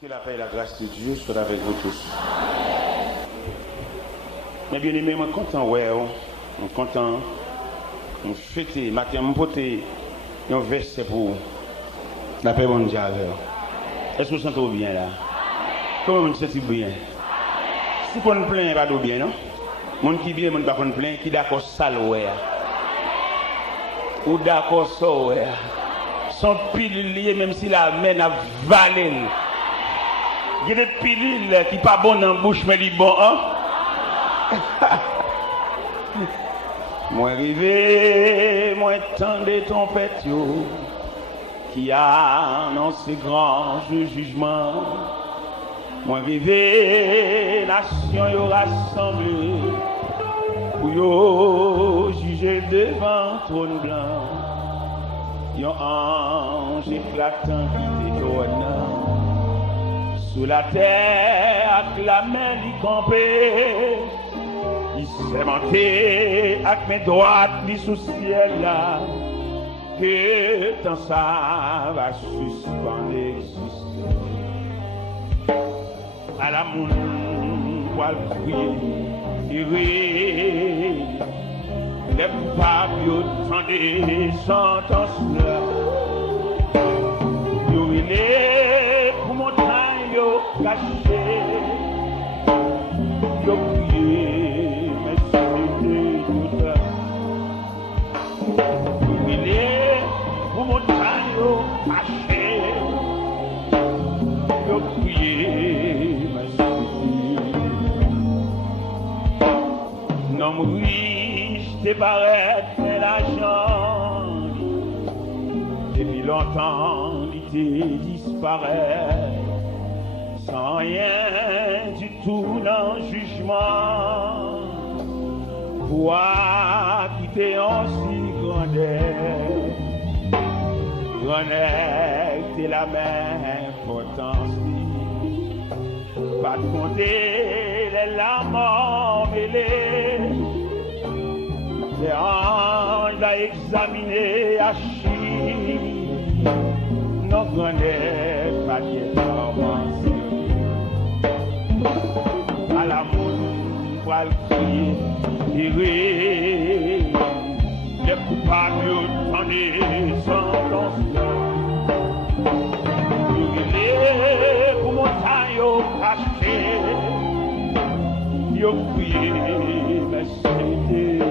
Que la paix et la grâce de Dieu soient avec vous tous. Mais bien aimé, je suis content, je suis content. Je suis fêté, matin, je suis un verset pour la paix mondiale. Est-ce que vous sentez bien là? Comment vous sentez bien? Si vous ne plaît pas bien, non? Mon qui bien, mon pas plein, qui d'accord ça ou d'accord ça son pile lié même si la main a valé. Il y a des pilules qui ne sont pas bonnes dans la bouche, mais qui sont bonnes. Hein? Moi rêvé, moi tendais ton pète qui a annoncé grand jugement. Moi rêvé, nation yo rassemblée pour yo juger devant trône blanc. Yon ange éclatant qui détonne. Sous la terre, avec la main li campé, il s'est monté avec mes droites li sous ciel là, que tant ça va suspendre exister. À la moune, pour le prier, les coupables yo tendez sentence là, yo relé pour montagne yo caché, yo prié, mais c'est tout ça. Yo relé pour montagne yo caché, yo prié, mais c'est non riche te paraît mais l'argent depuis longtemps il te disparaît sans rien du tout dans le jugement. Toi qui t'es aussi grandeur, t'es la même importance. Pas de compter les larmes mêlées. Les anges a examiné Achille, nos grenades pas d'avancée. À la moune, pour le crier, les coupables tendaient sentence. Pour montagne caché, yo crié, mais c'était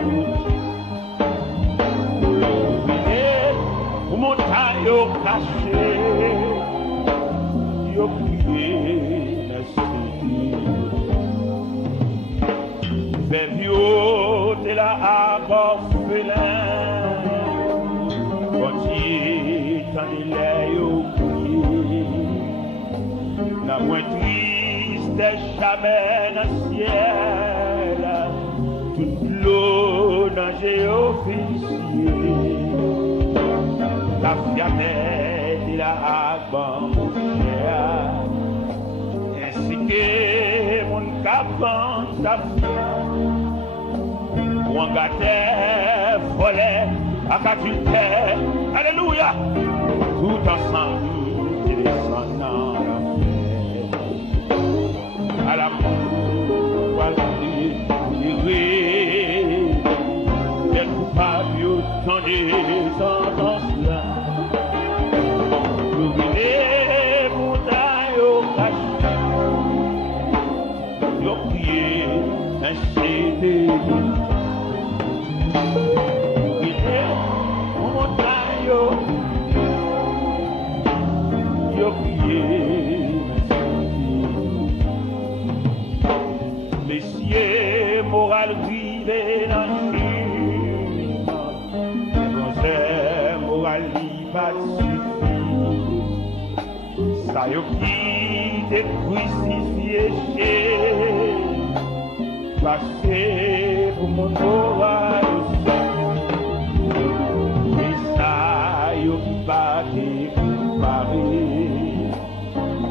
pour montagne caché, yo crié, mais c'était fait vieux de la orphelin, quand il t'en est yo crié, la moins triste jamais dans le ciel, toute l'eau dans officier. La fiamette et la banchère, ainsi que mon capant sa fière, ou un gâté follet à caduter, alléluia, tout ensemble, et descendant à la mort, à la les coupables dans des sentences là. Vous venez montagne au cachet, vous priez un CD. Vous venez montagne au vous priez un CD. Messieurs, moral vive dans le pas suffit, ça y est qui t'es crucifié, passer pour mon moral, et ça y est pas découparé,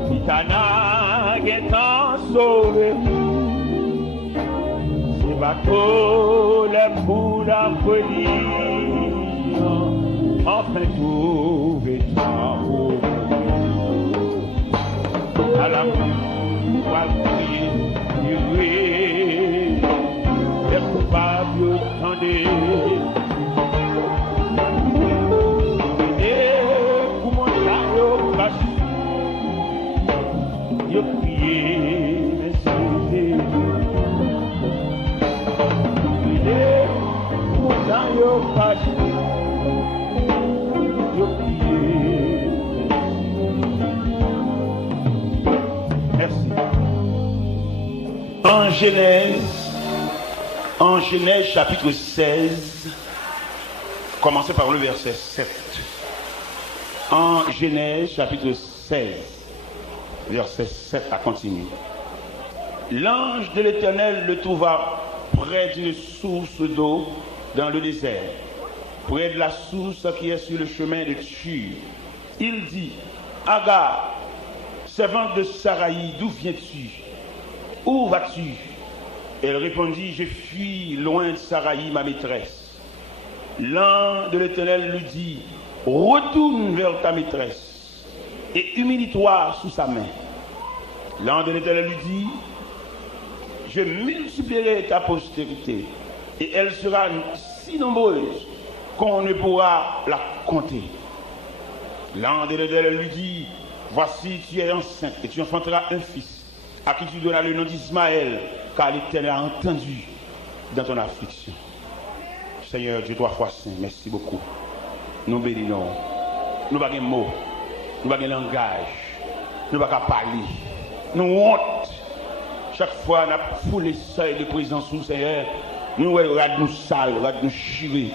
si t'en as qu'un sauvé, c'est bateau les boules à folie. Enfin trouver toi. à l'amour, à crier, durer, les coupables tendez. Pour mon taillot caché, je criais, mais c'était. Pour mon taillot caché, je criais. Merci. En Genèse chapitre 16, commencez par le verset 7. En Genèse chapitre 16, verset 7 à continuer. L'ange de l'Éternel le trouva près d'une source d'eau dans le désert, près de la source qui est sur le chemin de Tshur. Il dit, Agar, servante de Saraï, d'où viens-tu? Où vas-tu? Elle répondit, je fuis loin de Saraï, ma maîtresse. L'ange de l'Éternel lui dit, retourne vers ta maîtresse et humilie-toi sous sa main. L'ange de l'Éternel lui dit, je multiplierai ta postérité et elle sera si nombreuse qu'on ne pourra la compter. L'ange de l'Éternel lui dit, voici tu es enceinte et tu enfanteras un fils à qui tu donneras le nom d'Ismaël, car l'Éternel a entendu dans ton affliction. Seigneur Dieu, 3 fois saint, merci beaucoup. Nous bénissons. Nous n'avons pas de mots, nous n'avons pas de langage, nous n'avons pas de parler. Nous honte. Chaque fois, nous avons foulé les seuils de présence sous Seigneur. Nous regardons nous sales, nous regardons nous chirés.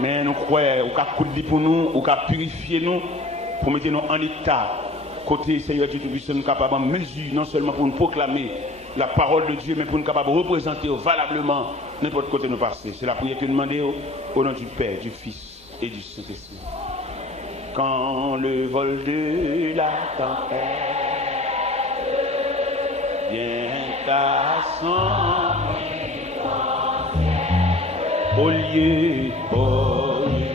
Mais nous croyons, nous avons coudé pour nous, nous avons purifié nous, pour mettre nous en état. Côté Seigneur Dieu Tout-Puissant, nous sommes capables de mesure, non seulement pour nous proclamer la parole de Dieu, mais pour nous capables de représenter valablement n'importe côté nous passer. C'est la prière que nous demandons au nom du Père, du Fils et du Saint-Esprit. Quand le vol de la tempête vient à son au lieu combien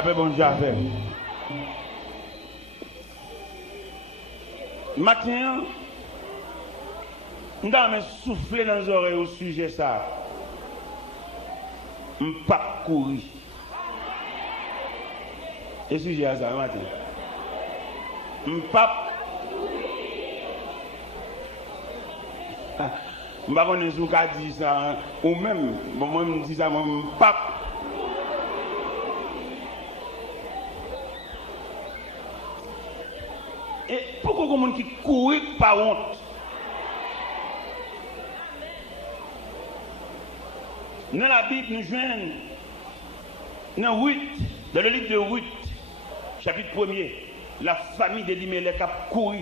D'après bon Dieu à faire. Matin, nous avons soufflé dans les oreilles au sujet ça. Je ne peux pas courir. Et le sujet à ça, matin. Je ne peux pas. Je ne sais pas si vous avez dit ça, ou même, moi je dis ça, je ne peux pas. Et pourquoi il y a des gens qui courent par honte? Dans la Bible, nous joignons dans Ruth, dans le livre de Ruth, chapitre 1er, la famille d'Elimelech a couru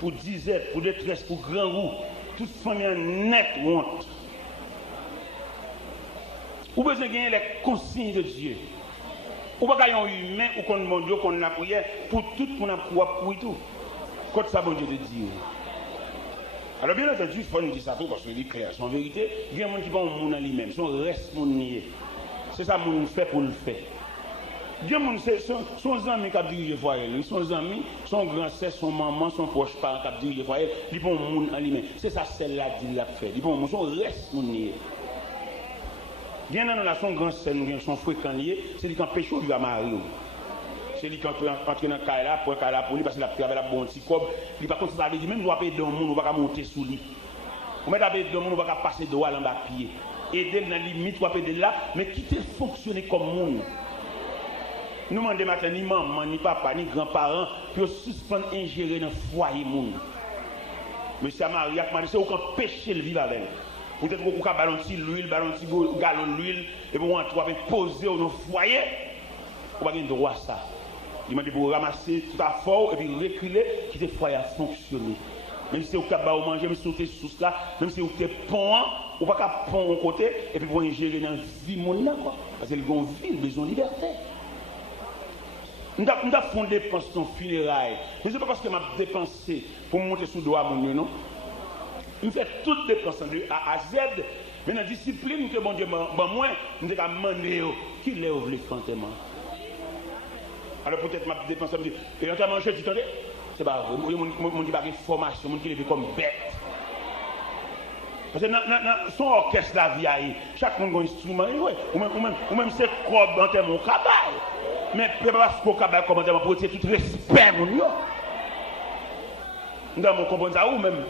pour disette, pour détresse, pour grand roux, toute famille en net honte. Vous avez besoin de gagner les consignes de Dieu. Ou pas un humain ou qu'on mon Dieu qu'on a prié pour tout qu'on a pour tout. Quand ça bon Dieu de dire. Alors bien entendu, il faut nous dire ça parce que c'est clair, c'est en vérité, il y a des gens qui vont au monde en lui-même, son reste mon nier. C'est ça mon fait pour le faire. Il y a des gens son amis qui dirigent le foyer, son ami, son grand-sœur, son maman, son proche parent qui dirigent le foyer, ils vont au monde en lui-même. C'est ça celle-là dit l'a fait. Ils vont son reste mon nier. Bien dans la son grand-sœur, nous son fréquent lié, c'est lui qui empêche lui à marier. C'est lui qui entre dans le cas là, pour le cas là pour lui, parce qu'il a travaillé la bon petit cob. Il va continuer à dire, même nous va payer dans le monde, on va monter sous lui. On va payer dans le monde, on va passer droit en bas pied. Aider dans la limite, on va payer là, mais quitter fonctionner comme monde. Nous demandons maintenant ni maman, ni papa, ni grands-parents, pour suspendre ingérer dans le foyer monde. Monsieur Maria, c'est aucun péché le vivre avec. Peut-être qu'on va balancer l'huile, balancer le galon d'huile, et pour on va poser dans le foyer, on va avoir le droit à ça. Il m'a dit pour ramasser tout à fort et puis reculer, quitter le foyer à fonctionner. Même si vous avez manger, même si vous avez sous là, même si vous avez pont, vous ne pouvez pas pont au côté et puis vous ingérer dans la vie monde parce que le grand vie, besoin de liberté. Nous avons fait des dépenses dans le funérailles. Mais ce n'est pas parce que je dépensé pour monter sous le doigt mon non. Je fais toutes les dépenses de A à Z. Mais dans la discipline que mon Dieu m'a moi, je vais demander qui les ouvre les fantômes. Alors peut-être ma dépense, je me dis, et quand tu as mangé, tu t'entends? C'est pas vrai. Mon dit pas une formation, mon qui les fait comme bête. Parce que dans son orchestre la vie, chaque monde a un instrument, ou même c'est quoi en termes de cabal. Mais parce qu'on cabal comme en termes de protéger tout respect, mon Dieu. Nous devons comprendre ça, ou même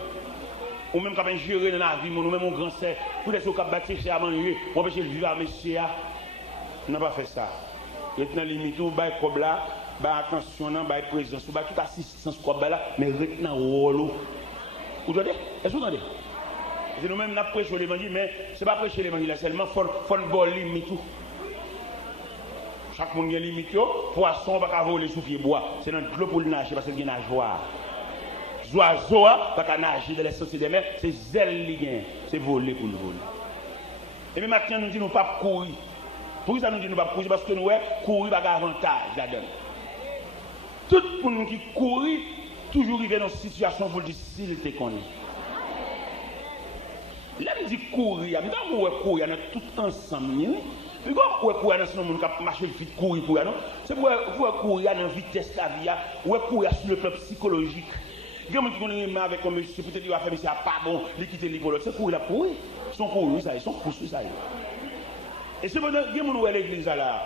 quand on gérer dans la vie, ou même mon grand sœur, pour être au cap bâtir à manger, on empêcher le vivre à monsieur. On n'a pas fait ça. Et dans la limite, on va comme là, attention, on va présence, on va toute assistance comme là, mais retenez rôle. Vous entendez? Est-ce que vous entendez? C'est nous-mêmes qui prêchons l'évangile, mais ce n'est pas prêcher l'évangile, seulement il faut une limite. Chaque monde a une limite, poisson, on va pas voler sous pied bois. C'est dans l'eau pour le nager parce qu'il y a une joie. Oiseau, pas qu'à nager dans les sociétés des mers, c'est zèle li gen, c'est voler pour le voler. Et puis maintenant, nous disons nous pas courir. Pour ça nous disons nous pas courir parce que nous courir pas avantage là-dedans. Tout le monde qui court, toujours arrive dans une situation pour difficile te connaître. Là, je dis courir, je dis courir, on est tout ensemble. Puis quand on courir dans ce monde qui marche vite, courir, c'est pour courir dans la vitesse de la vie, ou courir sur le plan psychologique. Il y a des gens qui ont avec un monsieur, peut-être qu'il va faire, mais c'est pas bon, il quitte l'école. C'est courir là, courir. Ils sont courir, ça, ils sont poussés, ça. Et c'est pour ça qu'il y a des gens qui l'église là,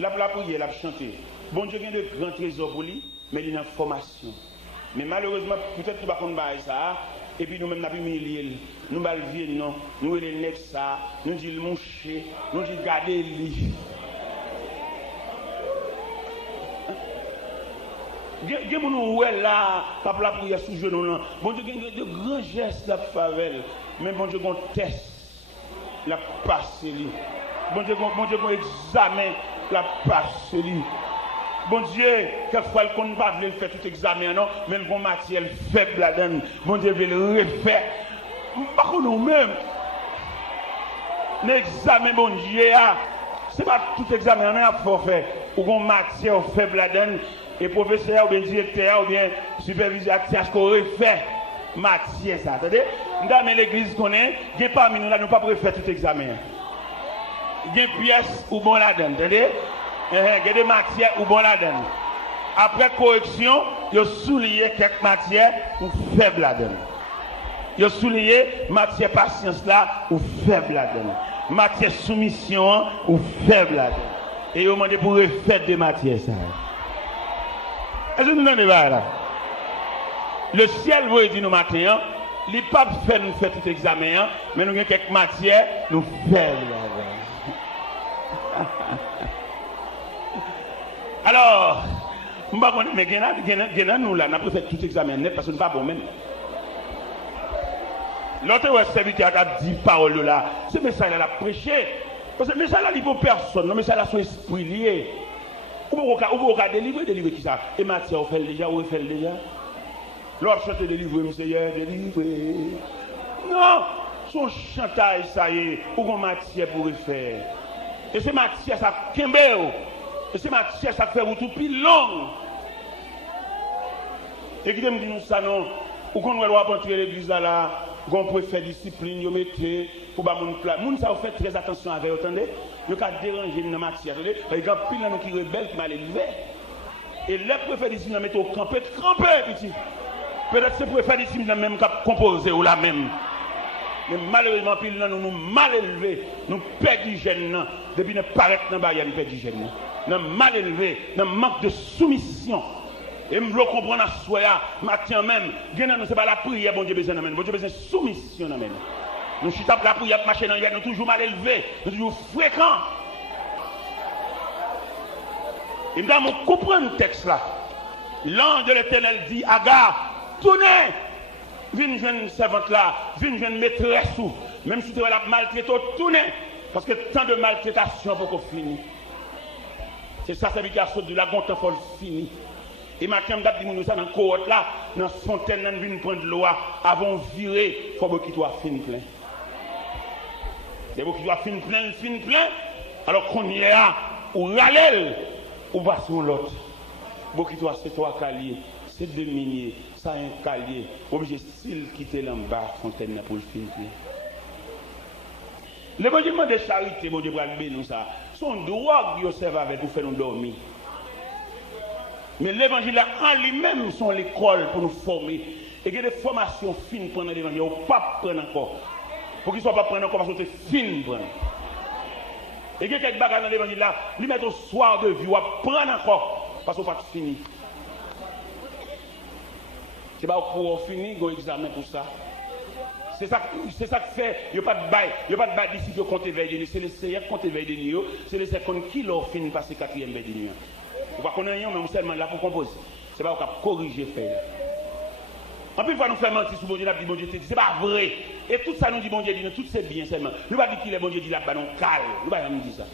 la prière, la chanter. Bon Dieu, il y a de grands trésors pour lui, mais il y a une formation. Mais malheureusement, peut-être qu'il va prendre ça. Et puis nous-mêmes, nous avons humilié, nous allons vivre, nous allons le ça, nous disons le moucher, nous disons garder lui. Il y a des gens qui là, pas la prière sous genou. Bon Dieu, il y a de grands gestes de favelle, mais bon Dieu, on teste la passe. Bon Dieu, on examine la passe. Bon Dieu, quelquefois, qu'on ne va pas faire tout examen, non, mais le bon matière faible là-dedans. Bon Dieu veut le refaire. Pas que nous-mêmes. L'examen, bon Dieu, ce n'est pas tout examen, mais il faut faire. Ou bon matière faible là-dedans. Et professeur, ou bien directeur, ou bien superviseur, ce qu'on refait. Matière, ça. Attendez? Dans l'église qu'on est, il n'y a pas nous là, nous pas pour faire tout examen. Il y a une pièce ou bon là-dedans, attendez? Il y a des matières ou bon là-dedans. Après correction, il a souligné quelques matières ou faibles là-dedans. Il a souligné matière patience là ou faible là-dedans. Matière soumission ou faible là-dedans. Et il a demandé pour refaire des matières ça. Est-ce que nous n'en pas là? Le ciel veut dire nous matin, il ne pas faire nous faire tout examen, mais nous avons quelques matières, nous faibles là-dedans. Alors, mais nous là, nous avons fait tout examen net parce que nous ne sommes pas bons même. L'autre serviteur a dit parole là, ce message là a prêché. Parce que le message là, il ne faut personne, le message là, son esprit lié. Ou vous pouvez délivrer qui ça? Et Mathieu, vous faites déjà, vous faites déjà. L'autre chante délivrer, monsieur, délivrer. Non, son chantage, ça y est, ou qu'on Mathieu pourrait faire. Et c'est Mathieu, ça kembe. Et c'est Mathieu, ça fait tout plus long. Et qui me dit nous ça, non? Ou qu'on doit entrer l'église là, qu'on peut faire discipline, vous mettez, pour pas mon plat. Moun ça vous fait très attention avec, attendez? Vous avez dérangé dans la matière, attendez? Il y a pile de qui rebelle qui m'a élevé. Et les préfets discipline, mettez au campé, petit. Peut-être que c'est préfet discipline même qui composé ou la même. Mais malheureusement, pile nous mal élevés, nous perdons du gène, depuis ne paraître dans la barrière, nous perdons du gène. Nous mal élevés, nous manque de soumission. Et je veux comprendre à soi, matin même, ce n'est pas la prière, bon Dieu besoin d'amène, bon Dieu besoin de soumission d'amène. Nous chutons la prière, marcher dans le nous toujours mal élevés, nous toujours fréquents. Et dans mon comprendre le texte là, l'ange de l'Éternel dit, Agar, tournez, viens jeune servante là, viens jeune maîtresse ou, même si tu as la maltraité, tournez, parce que tant de maltraitation pour qu'on finisse. C'est ça, ça veut dire que la gonte faut finir. Et maintenant, je dis ça dans la cohorte là, dans la fontaine, dans une prendre de l'eau, avant de virer, il faut qu'il soit fin plein. Il faut qu'il soit fin plein, alors qu'on y est là, ou râle, ou va sur l'autre. Il faut qu'il soit c'est toi calier, c'est deux miniers, ça un calier, obligé de quitter l'en-bas, fontaine pour le fin plein. L'évangile de charité, mon Dieu, pour nous ça, son droit qui servent avec pour faire nous dormir. Mais l'évangile en lui-même sont l'école pour nous former. Et il y a des formations fines pour l'évangile. On ne peut pas prendre encore. Pour qu'ils ne soient pas prendre encore parce que c'est fine. Et il y a quelques bagages dans l'évangile là, lui mettre au soir de vie, on va prendre encore parce qu'on ne peut pas finir. C'est pas pour finir, on examen pour ça. C'est ça que fait, il n'y a pas de bail, d'ici que compte veille de nuit. C'est les Seigneurs qui comptent veille de nuit, c'est les Seigneurs qui leur finissent passer 4e veille de nuit. Vous ne connaissez rien, mais seulement là pour composer. Ce n'est pas pour corriger faire. En plus, il faut nous faire mentir sur bon Dieu, là, dit bon Dieu, c'est pas vrai. Et tout ça nous dit bon Dieu, dit tout c'est bien seulement. Nous ne pas dire qu'il est bon Dieu, dit là, bah non, calme. Nous ne pas dire ça.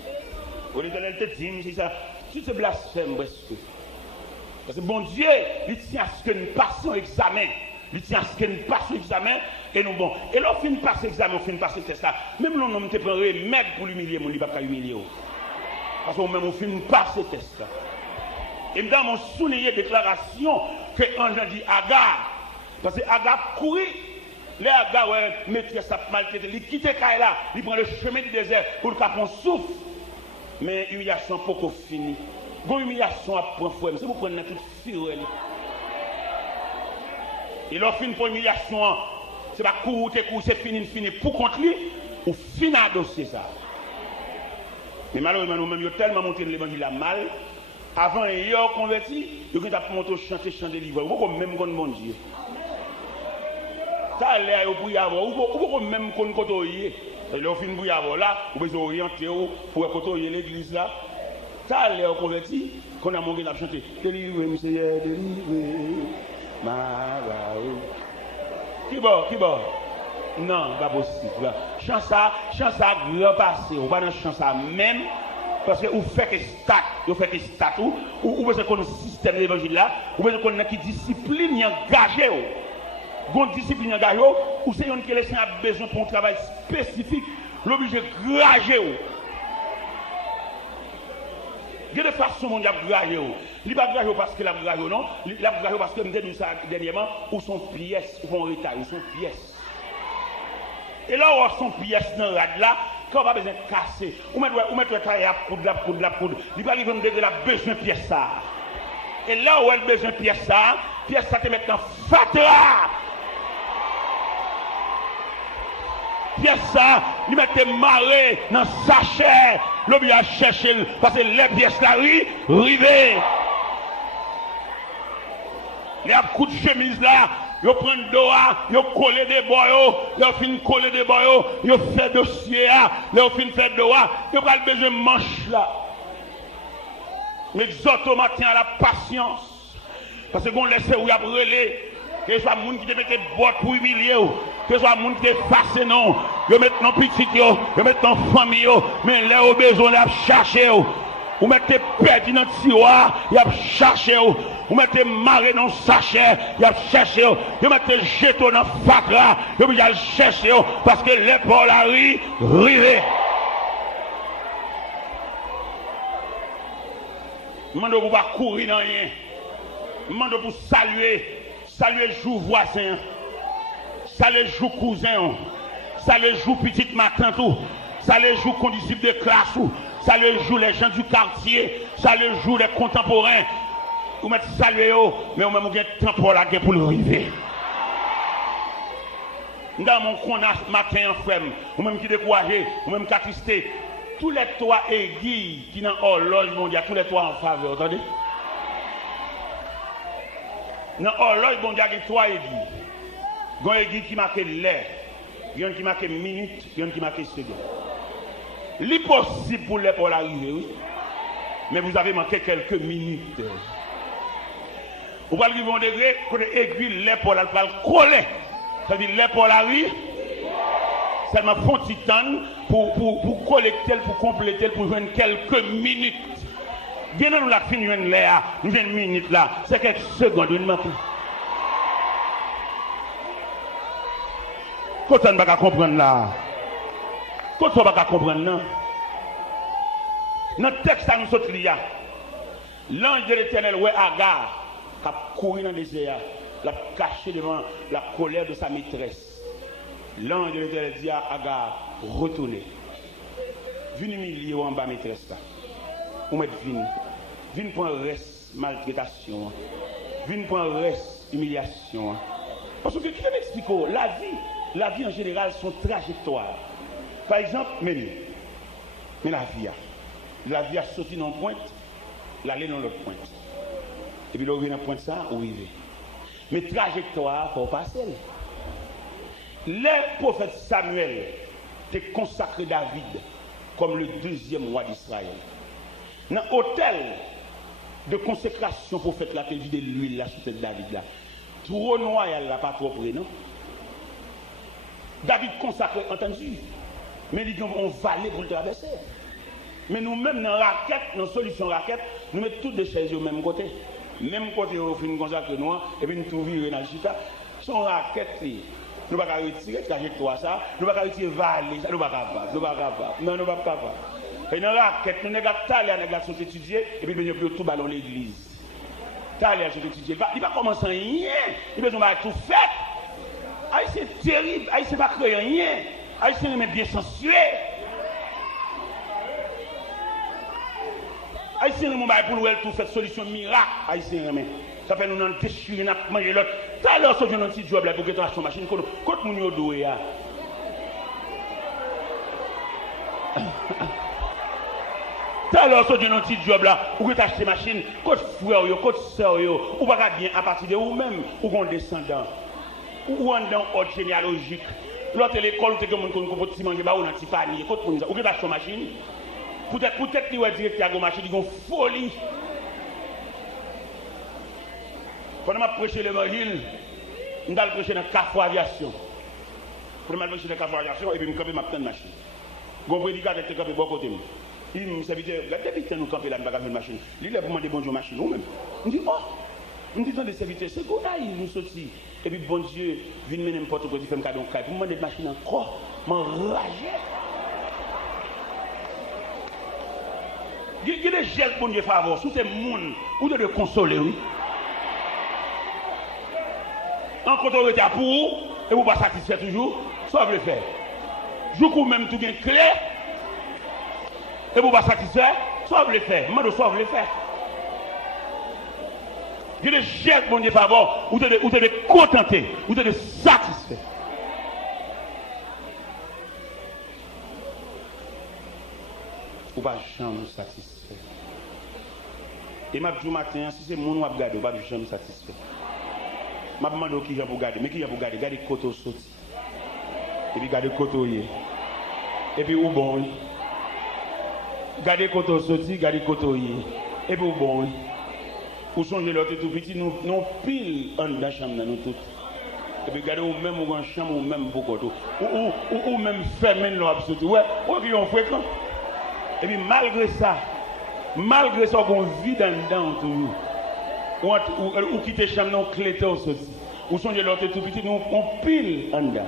Au l'Éternel te dit, c'est ça. Tout c'est blasphème presque. Parce que bon Dieu, il tient à ce que nous passions examen. Il tient à ce que nous passions examen. Et nous, bon. Et là, on finit par l'examen, on finit par ce test là. Même là, on te prend remède pour l'humilier, mais on ne va pas humilier. Parce qu'on même on finit par ce test là. Et dans mon souligné déclaration que l'ange dit Agar, parce que Agar courit, les Agar, ouais, maîtresse sa maltraité, il quitte là, il prend le chemin du désert pour qu'il prenne souffle. Mais l'humiliation n'est pas finie. Bon, l'humiliation à prendre fouet, c'est pour prendre toute fureur. Et leur fin pour l'humiliation, c'est pas courir, c'est fini, pour contre lui, ou finir à dossier ça. Mais malheureusement, nous-mêmes, nous avons tellement monté l'évangile à mal. Avant, il y a converti, il y a monté chanter des livres. Vous pouvez même connaître mon Dieu. Ça a l'air de brouiller avant. Vous pouvez même connaître côtoyer. Il y a fin de brouiller avant là, vous pouvez orienter pour côtoyer l'église là. Ça a l'air de converti, qu'on a monté à chanter. Délivrez, monsieur, délivrez. Qui bon? Non, pas possible. Chance ça, grand passé. On va dans chance ça même. Parce que vous faites que statut, ou vous avez un système d'évangile là, ou vous avez une discipline engagée. Une discipline engagée, ou c'est une qui laisse besoin pour un travail spécifique, l'obligé de grager. Il y a des façons de grager. Il ne pas grager parce que la grage non, il la grage parce que nous avons dit ça dernièrement, où sont pièces, où sont retard, où sont pièces. Et là, où sont pièces dans le rad là, Quand pas besoin de casser, ou mettre taille à coudre. Il va arriver à la besoin de pièce ça. Et là où elle a besoin de pièce ça te met dans fatra. Pièce ça, il met marée dans sachet. L'homme a cherché parce que les pièces là, rivé. Les coups de chemise là, ils prennent doigt, ils collent des boyaux, ils finissent coller des boyaux, ils font dossier, ils finissent faire doigt, ils ont besoin de manche là. L'exhorte au matin à la patience. Parce que qu'on laisse où il y a brûlé, que ce soit les gens qui te mettent des bottes pour humilier, que ce soit les gens qui te fassent non, ils mettent nos petits, ils mettent nos familles, mais là au besoin de chercher. Vous mettez perdu dans le tiroir, il a cherché. Vous mettez maré dans le sachet, il a cherché. Vous mettez jeton dans le fatra, il a cherché. Parce que l'épaule a rivé. Je ne demande pas courir dans rien. Je demande pour saluer jour voisin, saluer jour cousin, saluer jour petite matin tout, saluer jour condisciple de classe, saluer jour les gens du quartier, saluer jour les contemporains. Vous mettez saluer, mais vous même vous avez temps pour la guerre pour le river. Dans mon matin en frère, vous même qui découragez, vous même qui attristé. Tous les toits aiguilles qui dans l'horloge mondiale, tous les toits en faveur, attendez? Dans l'horloge mondiale, il y a trois aiguilles. Il y a une aiguille qui marque l'air, il y a une qui marque minute, il y a une qui marque seconde. L'impossible pour l'air pour l'arrivée, oui. Mais vous avez manqué quelques minutes. Vous pouvez arriver à un degré, quand l'aiguille, l'air pour la coller. Ça veut dire l'air pour l'arrivée. Seulement font titane pour collecter, pour compléter, pour jouer quelques minutes. Bien nous la fin de l'air, nous avons une minute là, c'est quelques secondes, une manque. Quand on ne va pas comprendre là, quand on ne va pas comprendre là, dans le texte à nous sortir là, l'ange de l'Éternel, ouais, Agar, qui a couru dans le désert, l'a caché devant la colère de sa maîtresse. L'ange de l'Éternel dit à Agar, retournez. Venez humilier en bas maîtresse là. Ou mettre vine. Vine pour un reste maltraitation. Vine pour un reste humiliation. Parce que qui m'explique la vie en général, son trajectoire. Par exemple, mais la vie a sauté dans une pointe, l'aller dans l'autre pointe. Et puis là, on vient dans la pointe ça, on arrive. Mais trajectoire, il faut passer. Le prophète Samuel a consacré David comme le deuxième roi d'Israël. Dans l'hôtel de consécration, le prophète là, il de l'huile là sur tête David là. Trône royal là, pas trop près, non? David consacré, entendu. Mais il dit on va aller pour le traverser. Mais nous-mêmes, dans la raquette, dans la solution raquette, nous mettons toutes des chaises au même côté. Même côté, on fait une consacrée noire, et puis nous trouvons dans le chita. Son raquette, nous ne pouvons pas retirer, trajectoire ça, nous ne pouvons pas retirer vallée, nous ne pouvons pas capable. Non, nous ne pouvons pas capable. Et dans la raquette, nous n'avons pas sont étudiés, et puis nous avons tout ballon l'église. Talia sont étudiés. Il ne va pas commencer rien, il va tout fait. C'est terrible, c'est pas créer rien. C'est même bien sensuel. Haïtien nous va pour nous tout faire solution miracle. Haïtien remet. Ça fait nous dans déchirer n'a manger l'autre. Tout à l'heure j'ai un petit job là pour que tu achètes machine quand mon yo doué ya. Tout à l'heure j'ai un petit job là pour que tu achètes machine quand frère yo, quand sœur yo, ou pas bien à partir de vous même ou gon descendant. Ou en dans ordre généalogique. L'autre l'école tu que mon qu'on peut manger ba ou dans petit panier quand pour nous ou que tu achètes machine. Peut-être qu'il y a un directeur qui a marché, il y a une folie. Pendant que je prêche l'évangile, je vais prêcher dans le Carrefour Aviation. Pendant que je prêche dans le Carrefour Aviation, et puis je vais camper ma machine. Je vais prédicateur qui camper bon côté. Il me dit, depuis que nous campons là, je vais faire une machine. Il est pour demander bonjour machine, ou même. Je me dis, oh, je me dis, dans les serviteurs, c'est qu'on a, ils nous sortis. Et puis, bon Dieu, vient me n'importe quoi, il fait un cadeau, pour me demander une machine encore, m'enrager. Il y a des gels pour nous favor, sous ces monde, ou de consoler, oui. En autorité pour vous, et vous ne pas satisfaire toujours, soit vous le faire. Je vous même tout bien clair, Et vous pas satisfait, soit vous le faire. Moi, soit vous le faire. Dieu te jette, mon Dieu, favor, ou te contenter, ou te satisfait. Ou pas jamais satisfait. Et ma dit matin, si c'est mon ou regarder, ou pas jamais satisfait. Ma demande qui vient pour garder, mais qui vient pour garder, garder côté sorti. Et puis garder côté et puis ou bon. Garder côté sorti, garder côté et puis ou bon. Ou changer l'autre tout petit, nous pile en dans la chambre nous toutes. Et puis garder ou même ou en chambre ou même pour côté. Ou même fermer l'autre sorti. Ouais, ou qui on fréquent. Et puis malgré ça qu'on vit dedans toujours. Ou quitter chambre non clé aussi. Ou changer l'autre tout petit, nous on pile en dedans.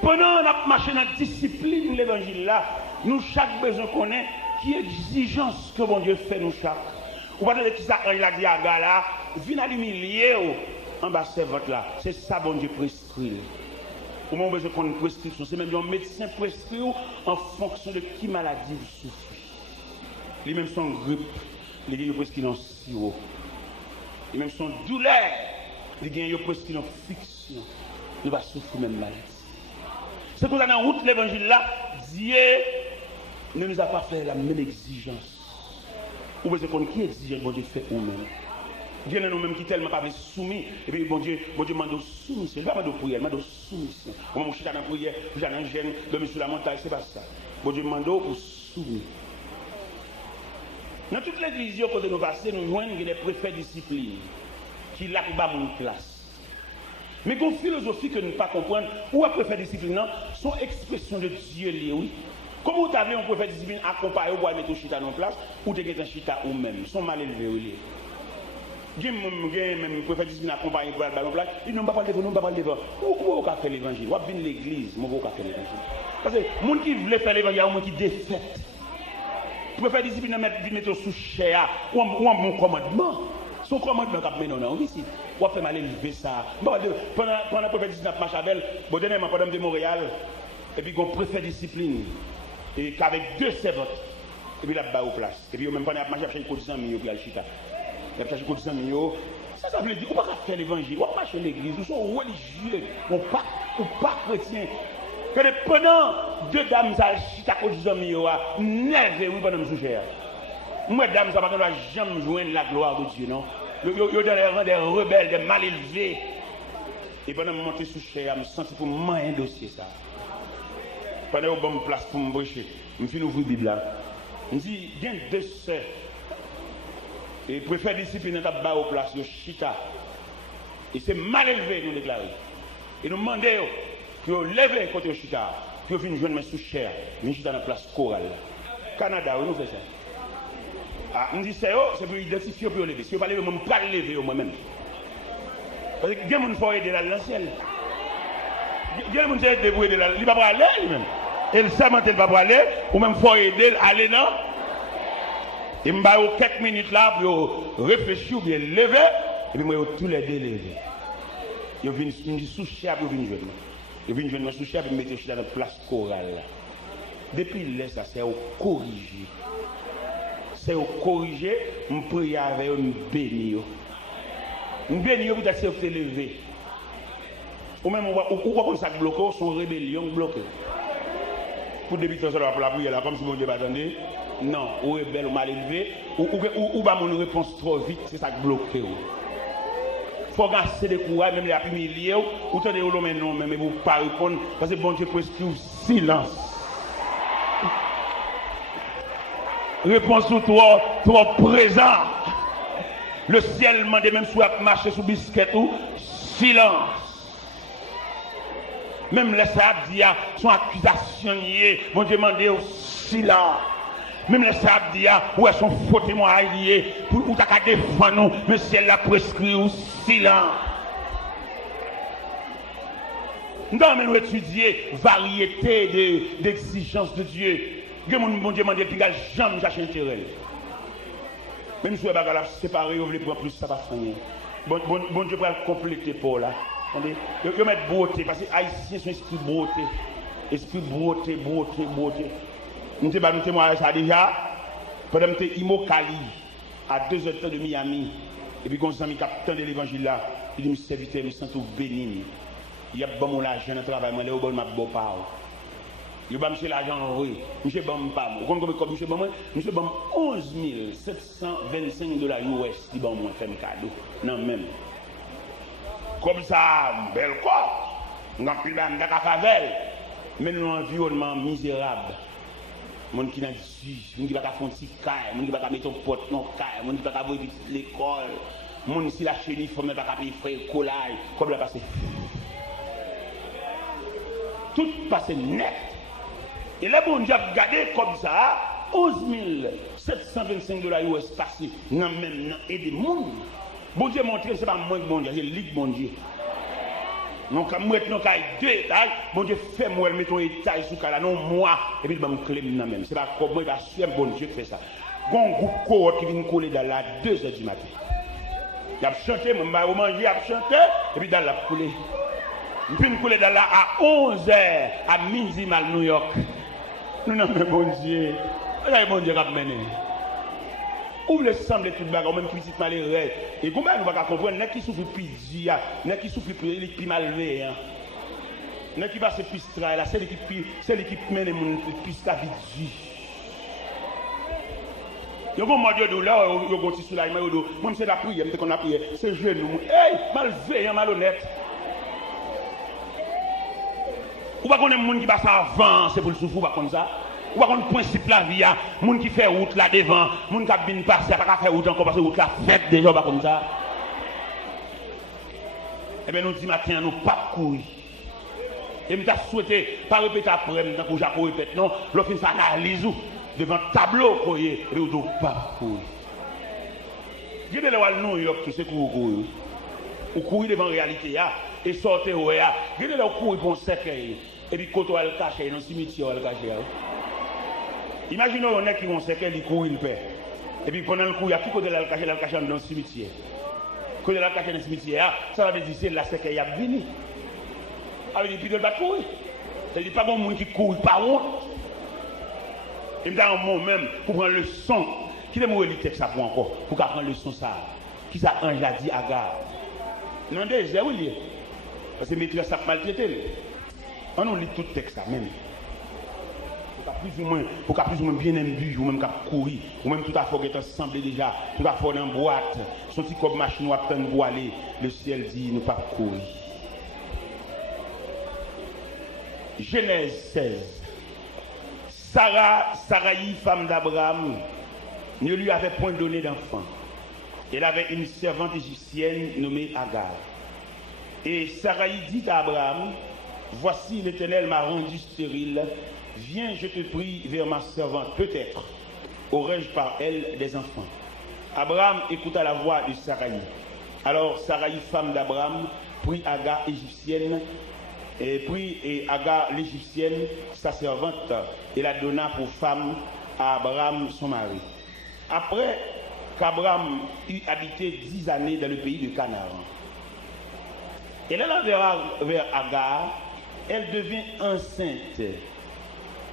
Pendant notre marché dans la discipline de l'évangile là, nous chaque besoin connaît qui exigence que bon Dieu fait nous chaque. Ou pas de qui ça il a dit à gars là, viens à l'humilier en bas servante là. C'est ça bon Dieu prescrit. Ou mon besoin qu'on prescription, c'est même un médecin prescrit en fonction de qui maladie vous souffrez. Les mêmes sont grippe, les gens prescrit en sirop. Les mêmes sont douleur, les gens prescrit en fiction. Nous va souffrir même maladie. C'est pour ça dans la route de l'évangile là, Dieu ne nous a pas fait la même exigence. Ou bien c'est qu'on qui exige bon Dieu fait nous-mêmes. Dieu n'est nous-mêmes qui tellement pas soumis. Et puis bon Dieu demande soumission. Il ne va pas demander prière, il demande soumission. Comme mon chita dans la prière, j'ai un gêne, dormir sur la montagne, c'est pas ça. Bon Dieu demande pour soumis. Dans toute l'église, quand nous passons, nous voyons des préfets disciplines qui là pour bas mon place. Mais une philosophie que nous ne pas comprendre, ou un préfet discipline, sont expression de Dieu lié, oui. Comment vous avez un préfet discipline accompagné ou mettre un chita en place, ou tu as un chita ou même, ils sont mal élevés, oui. Il y a même préfet discipline accompagné pour aller en place, ils n'ont pas parlé de nous, pas parlé de nous. Où on fait l'évangile? Où on l'église? Où on fait l'évangile? Parce que les gens qui veulent faire l'évangile, il y a des gens qui défaitent. Le préfet discipline mettre sous chair, ou un bon commandement. Son commandement cap menon non ici. On fait mal élever ça. Bon pendant le préfet discipline marche avec bon dernièrement pendant de Montréal et puis on préfet discipline et qu'avec deux servantes et puis là bas au place. Et puis même pendant marche chercher code 100 000 pour la chita. Il chercher code 100 000. Ça veut dire on pas faire l'évangile, on pas marcher l'église, nous sommes religieux, on pas chrétien. Que pendant deux dames ça chita code 100 000 neuf oui pendant sous cher. Moi, dame, ça ne va jamais joindre la gloire de Dieu, non? Ils sont dans les rangs des rebelles, des mal élevés. Et pendant que je monte sous chair, je me sens pour moi un dossier, ça. Pendant que je me place pour me prêcher, je me fais ouvrir la Bible là. Je me dis, il y a deux sœurs. Et préfère discipline dans ta au place, de chita. Et c'est mal élevé, nous déclarer. Et nous demandons que vous levez côté chita, que vous venez joindre sous chair, mais chita dans la place chorale. Canada, oui, nous faisons ça. Ah, on dit c'est pour identifier pour lever. Si vous ne lever, je ne peux pas lever moi-même. Parce que il y a des gens qui font aider dans le ciel. Il y a des gens qui font aider pour aider là. Il ne va pas aller lui-même. Et le serment, il ne va pas aller. Ou même faut aider à aller là. Il me va quelques minutes là pour réfléchir ou bien lever. Et puis moi, tous les deux lever. Ils viennent sous chair pour venir jouer. Ils viennent jouer sous chair pour mettre dans la place chorale. Depuis là, ça c'est au corriger. C'est au corriger, je prie avec une bénie. Une bénie pour être levé. Ou même, on voit comme ça bloqué, son rébellion bloqué. Pour débuter sur la prière, là, comme si mon Dieu attendait. Non, ou rebelle, ou mal élevé, ou pas mon réponse trop vite, c'est ça qui bloque. Il faut gasser des courage, même les humilier, ou tenez au mais non, mais vous ne pas répondre, parce que bon Dieu prescrit silence. Réponse sur toi, trop présent. Le ciel m'a même soit marcher sous biscuit ou silence. Même les sabdies sont accusations liées, bon Dieu demandé au silence. Même les sabdies où elles sont faux témoins liés, pour où tu as défendre nous, mais si elle a prescrit au silence. Nous devons étudier variété d'exigences de Dieu. Bon Dieu demandé qu'il n'y a jamais cherché intérêt. Même si vous avez séparé, vous voulez prendre plus, ça va finir. Bon Dieu va compléter pour là. Vous pouvez mettre beauté, parce que les Haïtiens sont esprit beauté. Esprit beauté. Nous avons témoigné ça déjà. Pendant que nous sommes à 2 heures de temps de Miami, et puis quand nous avons capté de l'évangile là, il dit, monsieur serviteur, je me sens tout béni. Il y a bon l'argent dans le travail, je vais ma beau parole. Il y a monsieur l'argent, oui. Monsieur bon pas. Vous comprenez comme monsieur bon 11 725 $, qui bon moi fait un cadeau. Non même. Comme ça, bel corps. Nous avons plus de favelle. Mais nous avons un environnement misérable. Les gens qui n'ont pas de gens qui n'ont pas de caille, les gens qui n'ont pas mettre un pote dans la caille, les gens qui n'ont pas de l'école, les gens qui la chérie, il faut même pas payer frère collage, comme la passé. Tout passe net. Et là, bon Dieu a regardé comme ça, 11 725 $ passés dans même et des mondes. Bon Dieu montré, ce n'est pas moi qui bon Dieu, c'est lui qui bon Dieu. Donc, moi, je suis 2 étages, bon Dieu fait moi, mettre un étage sous là, non moi, et puis je me clé même. C'est pas comme moi, je suis bon Dieu qui fait ça. Il y a un groupe cohorte qui vient coller dans la 2 h du matin. Il a chanté, je vais manger, il a chanté, et puis dans la coulée. Je viens couler dans la à 11 h à midi mal New York. Nous n'avons pas bon Dieu. Là, bon Dieu qui a mené. Où le semble tout le bagage, même qui est malheureux. Et comment nous ne pouvons pas comprendre, n'est qui souffre plus dia, n'est qui souffre plus malveillant. N'est qui passe plus travail, c'est l'équipe mène plus ta vie. Il y a un mot de douleur, il y a un petit soulagement, moi c'est la prière, c'est qu'on a prié, c'est genou. Hey, malveillant, malhonnête. Ou pas qu'on ait un monde qui passe avant, c'est pour le souffle, ou pas comme ça. Ou pas qu'on ait un principe la vie, un monde qui fait route là devant, un monde qui a bien passé, pas faire route encore parce que route la fête déjà, pas comme ça. Eh bien, nous disons matin, nous pas courir. Et nous avons souhaité, pas répéter après, nous avons déjà répéter, non, l'offre fait analyse devant le tableau, et nous ne pas courir. Je vais aller New York, tout ce que vous courez. Vous courez devant la réalité, et sortez où est. Je vais aller courir pour un cercueil, et puis quand on va le cacher, dans le cimetière, on va le cacher. Imaginez on est qui vont cercueil, ils courent, ils paient. Et puis pendant le coup, il y a qui côté là le cacher dans le cimetière. Côté là le cacher dans le cimetière, ça veut dire que la cercueil a venu. Alors il dit, il va courir. Ça dit pas bon monde qui court par honte. Et dans un moment même, pour prendre le son, qui est le texte ça pour encore, pour prendre le son ça, qui ça ange a dit Agar. Non, déjà, oui, parce que maîtresse a maltraité. On nous lit tout le texte ça même. Pour qu'à plus ou moins bien imbu, ou même qu'à courir, ou même tout à fait être ensemble déjà, tout à fait dans une boîte, son petit comme machine ou à peine pour aller, le ciel dit, nous pas courir. Genèse 16. Saraï, femme d'Abraham, ne lui avait point donné d'enfant. Elle avait une servante égyptienne nommée Agar. Et Saraï dit à Abraham, voici l'Éternel m'a rendu stérile, viens, je te prie, vers ma servante, peut-être aurais-je par elle des enfants. Abraham écouta la voix de Saraï. Alors Saraï, femme d'Abraham, prit Agar égyptienne, et Agar l'égyptienne, sa servante, et la donna pour femme à Abraham, son mari. Après qu'Abraham eut habité 10 années dans le pays de Canaan, elle alla vers Agar, elle devint enceinte.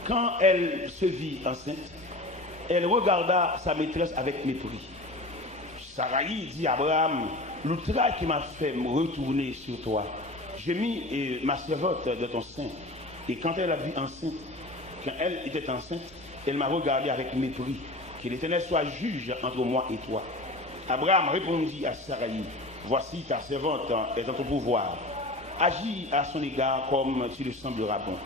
Quand elle se vit enceinte, elle regarda sa maîtresse avec mépris. Saraï dit à Abraham, l'outrage qui m'a fait me retourner sur toi, j'ai mis ma servante dans ton sein. Et quand elle a vu enceinte, quand elle était enceinte, elle m'a regardé avec mépris. Que l'Éternel soit juge entre moi et toi. Abraham répondit à Saraï, voici ta servante est en ton pouvoir. Agis à son égard comme tu le sembleras bon.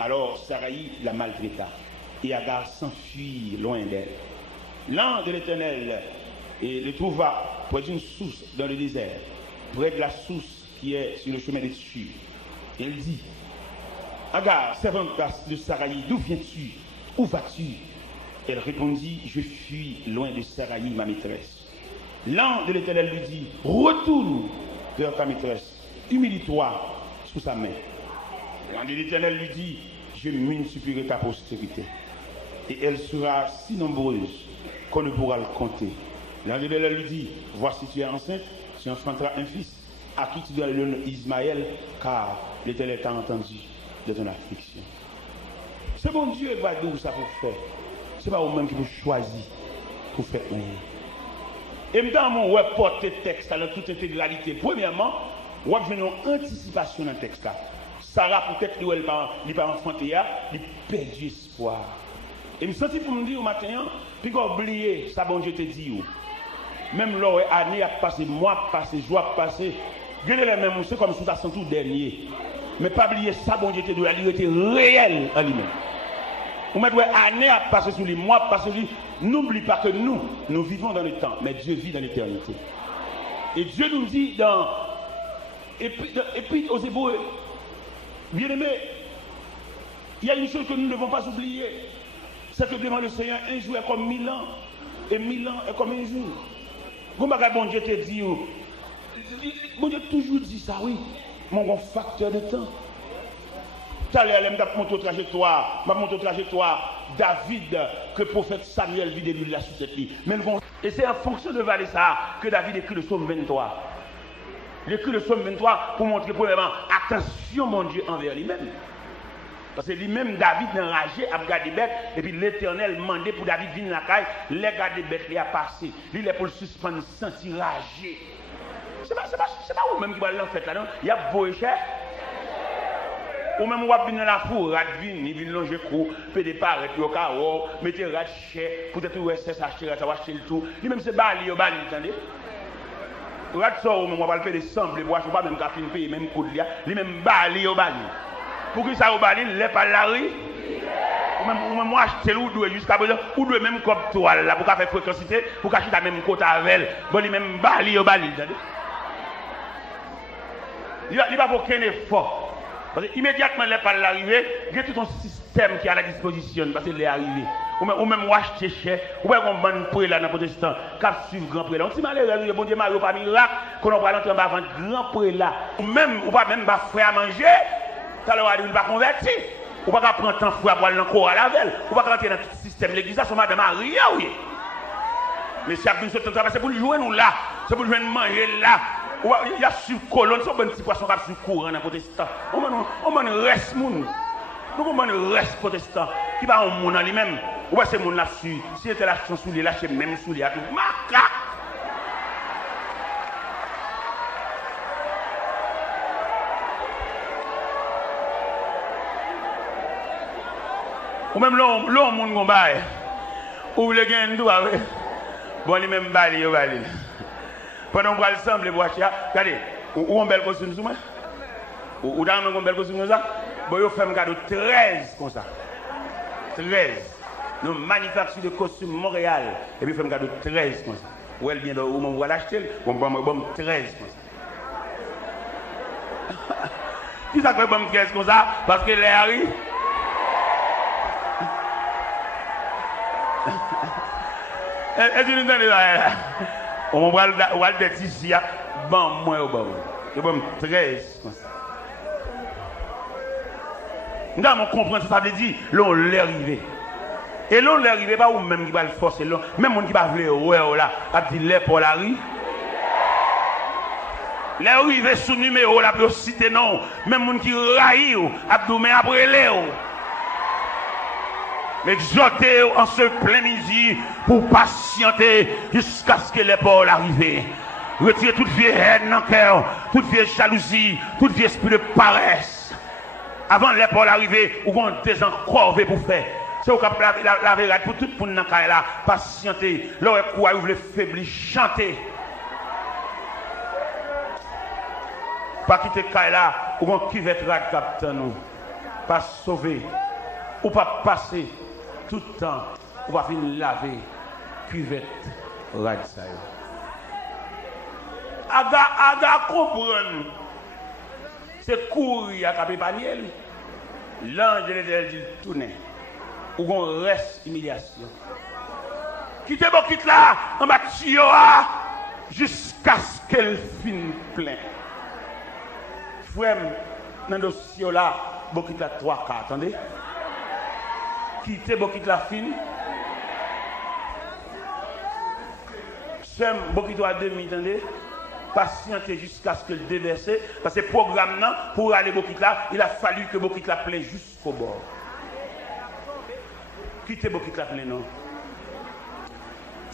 Alors Saraï la maltraita et Agar s'enfuit loin d'elle. L'ange de l'Éternel le trouva près d'une source dans le désert. Près de la source, qui est sur le chemin des Tsur. Il dit, Agar, servante de Saraï, d'où viens-tu? Où vas-tu? Elle répondit, je fuis loin de Saraï, ma maîtresse. L'ange de l'Éternel lui dit, retourne vers ta maîtresse, humilie-toi sous sa main. L'ange de l'Éternel lui dit, je multiplierai ta postérité, et elle sera si nombreuse qu'on ne pourra le compter. L'ange de l'Éternel lui dit, voici tu es enceinte, tu enfanteras un fils, à qui tu dois le nom Ismaël, car l'Éternel t'a entendu de ton affliction. C'est bon Dieu qui va dire ça pour faire. Ce n'est pas vous-même qui vous choisissez pour faire rien. Et dans mon web porter texte dans toute intégralité, premièrement, vous avez une anticipation dans le texte là. Sarah peut-être qu'il n'est pas enfanté, il perd du espoir. Et je me sens pour me dire au matin, puis qu'on oublié, ça bon Dieu te dit. Même l'année année a passé, mois a passé, jour a passé, regardez les mêmes, c'est comme si tu as senti tout dernier. Mais pas oublier ça bon Dieu te dit, il était réel en lui-même. Vous mettez année à passer sur lui, mois à passer sur lui. N'oublie pas que nous vivons dans le temps, mais Dieu vit dans l'éternité. Et Dieu nous dit dans. Et puis aux Hébreux, bien aimé, il y a une chose que nous ne devons pas oublier. C'est que devant le Seigneur, un jour est comme 1000 ans, et 1000 ans est comme un jour. Comment bon Dieu te dit, bon Dieu toujours dit ça, oui, mon facteur de temps. Tout à l'heure, je vais monter au trajectoire, David, que le prophète Samuel vit de lui là sous cette vie. Et c'est en fonction de ça que David écrit le psaume 23. Il écrit le psaume 23 pour montrer premièrement, attention mon Dieu envers lui-même. Parce que lui-même, David est enragé, a gardé bête, et puis l'Éternel demandé pour David venir dans la caille, les garder bête, il a passé. Lui, il est pour le suspendre, sentir ragé. C'est pas vous-même qui va l'enfer là-dedans. Il y a beau et cher. Ou même on va venir dans la four, il vient longer cou, peut départ, et puis au carreau, mettez rat cher, peut-être où est-ce acheter, ça va acheter le tout. Lui-même c'est bali, attendez. Rat sort, on va le faire des sembles, on va pas même qu'à finir payer, même coup de lia, lui-même bali. Pour que ça au bali, il n'est pas la rue. Ou même moi acheter ou doué jusqu'à présent, ou doué même comme toile là, pour qu'à faire fréquencité, pour qu'à acheter la même côte avec elle. Bon, lui-même bali, attendez. Il va pour aucun effort. Parce que immédiatement, il n'est pas l'arrivée, il y a tout un système qui est à la disposition parce qu'il est arrivé. Ou même acheter cher, ou même on bonne prix là dans le protestant, cap suivre grand prix là. On dit malheureux, bon Dieu, Mario pas miracle, qu'on va rentrer en bas avant grand prix là. Ou même, ou pas même frère à manger, ça leur a dit, il va convertir. Ou pas prendre temps frère pour aller encore à la veille. Ou pas rentrer dans tout le système. L'église, ça, madame a rien, oui. Mais si vous avez besoin c'est pour le jouer nous là, c'est pour le manger là. Il y a sur colonne, c'est un petit poisson qui a sur courant dans le protestant. On reste moun. Nous reste protestant. Qui va en moun en lui-même. Ou c'est moun là sur. Si était la chance sous lui, là c'est même sous lui à tout. Maca! Ou même l'homme moun qu'on baille. Ou le gain d'où avec. Bon, lui-même bali. Pendant qu'on va ensemble, regardez, ou un bel costume sur moi? Ou dans un bel costume comme ça? Bon, il fait un cadeau 13 comme ça. 13. Nous manufacturons de costumes Montréal. Et puis il fait un cadeau 13 comme ça. Ou elle vient de où on va l'acheter, on va 13 comme ça. Qui ça fait bon 13 comme ça? Parce que les Harry. Est-ce que nous entendons là? On va le dire ici, bon, moi au bon. C'est bon 13 comme ça. Nous devons comprendre ce que ça veut dire, l'on l'est arrivé. Et l'on l'est arrivé, pas ou même qui va le forcer, même on qui va le ouais là, a dit l'est pour la rue. Les arrivés sous numéro, la plus cité non, même on qui raille, a dit mais après Léo. Exhortez en ce plein midi pour patienter jusqu'à ce que les Paul arrivent. Retirez toute vieille haine dans le cœur, toute vieille jalousie, toute vieille esprit de paresse. Avant les Paul arriver, ou on des encore pour faire. C'est au cap la vérité pour tout le monde dans le là, patienter. Là, quoi vous voulez faiblir, chanter. Pas quitter le là, ou on qui va être capitaine nous. Pas sauver, ou pas passer. Tout le temps, on va venir laver cuvette radsaï. Aga comprendre c'est courir à capé panier. L'ange de l'Éternel dit tourner. Ou qu'on reste humiliation. Quittez bon quitte là, en bas jusqu'à ce qu'elle finisse plein. Frère, dans le dossier là, bon quitte là 3 4, attendez. Quittez bon quitte la fin. Sem bon quitte à demi, attendez. Patienter jusqu'à ce qu'elle déverse. Parce que le programme, pour aller Bokit là, il a fallu que Bokit la plein jusqu'au bord. Quittez Bokit la plein, non.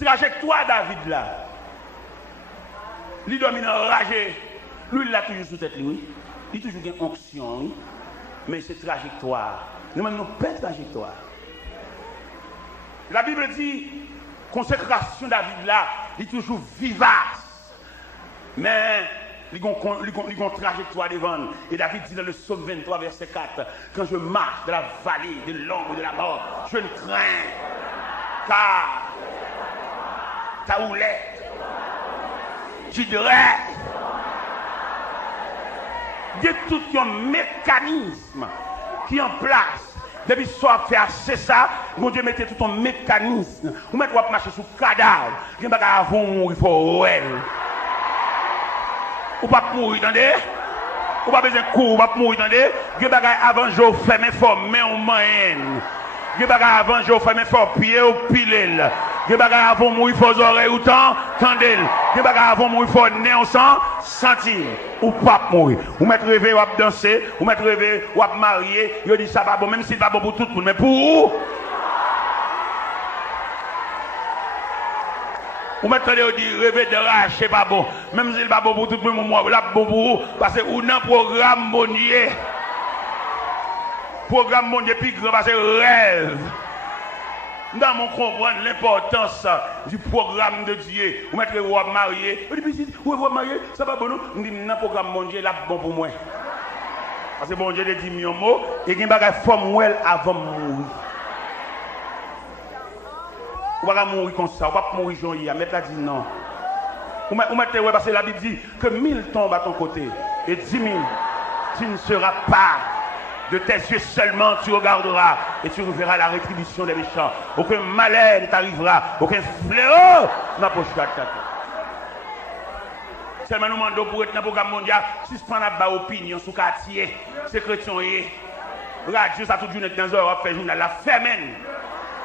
Trajectoire David là. Il domine enragé. Lui, il a toujours sous tête, lui. Il a toujours une onction, oui. Mais c'est trajectoire. Nous n'avons pas de trajectoire. La Bible dit, consécration David là, il est toujours vivace. Mais il y a une trajectoire devant. Et David dit dans le psaume 23, verset 4, quand je marche dans la vallée de l'ombre de la mort, je ne crains car ta houlette, tu dirais, il y a tout un mécanisme qui est en place. Depuis soit fait assez ça, mon Dieu mettez tout un mécanisme. Vous mettez à marcher sur cadavre. Il y a un mourir, il faut ouais. Ou pas mourir, attendez? Ou pas besoin de coups, ou pas mourir, attendez? Il y a des avant je fais mes formes, mais on moyenne. Il y a des avant je fais mes formes, pieds ou pile. Il y a des avant mourir, il faut oreilles ou temps, tendez. Il y a des avant mourir, il faut nez ou sang, sentir. Ou pas mourir. Ou mettre rêver, ou danser, ou mettre rêver, ou marier. Il dit ça va bon, même si c'est pas bon pour tout le monde, mais pour vous. Ou maintenant, on dit rêver de racher pas bon. Même si c'est pas bon pour tout le monde, moi, là, bon pour vous. Parce que ou dans programme mondial. Programme mondial plus grand, parce que rêve. Dans mon comprendre l'importance du programme de Dieu. Vous mettez vous marié. Vous dites, vous marié, ça va bon nous. On dit, dans le programme mondial, là, bon pour moi. Parce que bon Dieu dit millions de mots. Et il y a une forme avant de mourir. Vous ne pouvez pas mourir comme ça, vous ne pouvez pas mourir Jean-Yves, mais là dit non. Vous mettez, parce que la Bible dit que 1000 tombent à ton côté et 10 000, tu ne seras pas. De tes yeux seulement tu regarderas et tu verras la rétribution des méchants. Aucun malheur ne t'arrivera, aucun fléau n'approchera de ta tête. Seulement nous demandons pour être dans le programme mondial, suspendre la opinion sur le quartier, c'est chrétien. Radio, ça tout le journée dans les heures, fait journal, la fermène.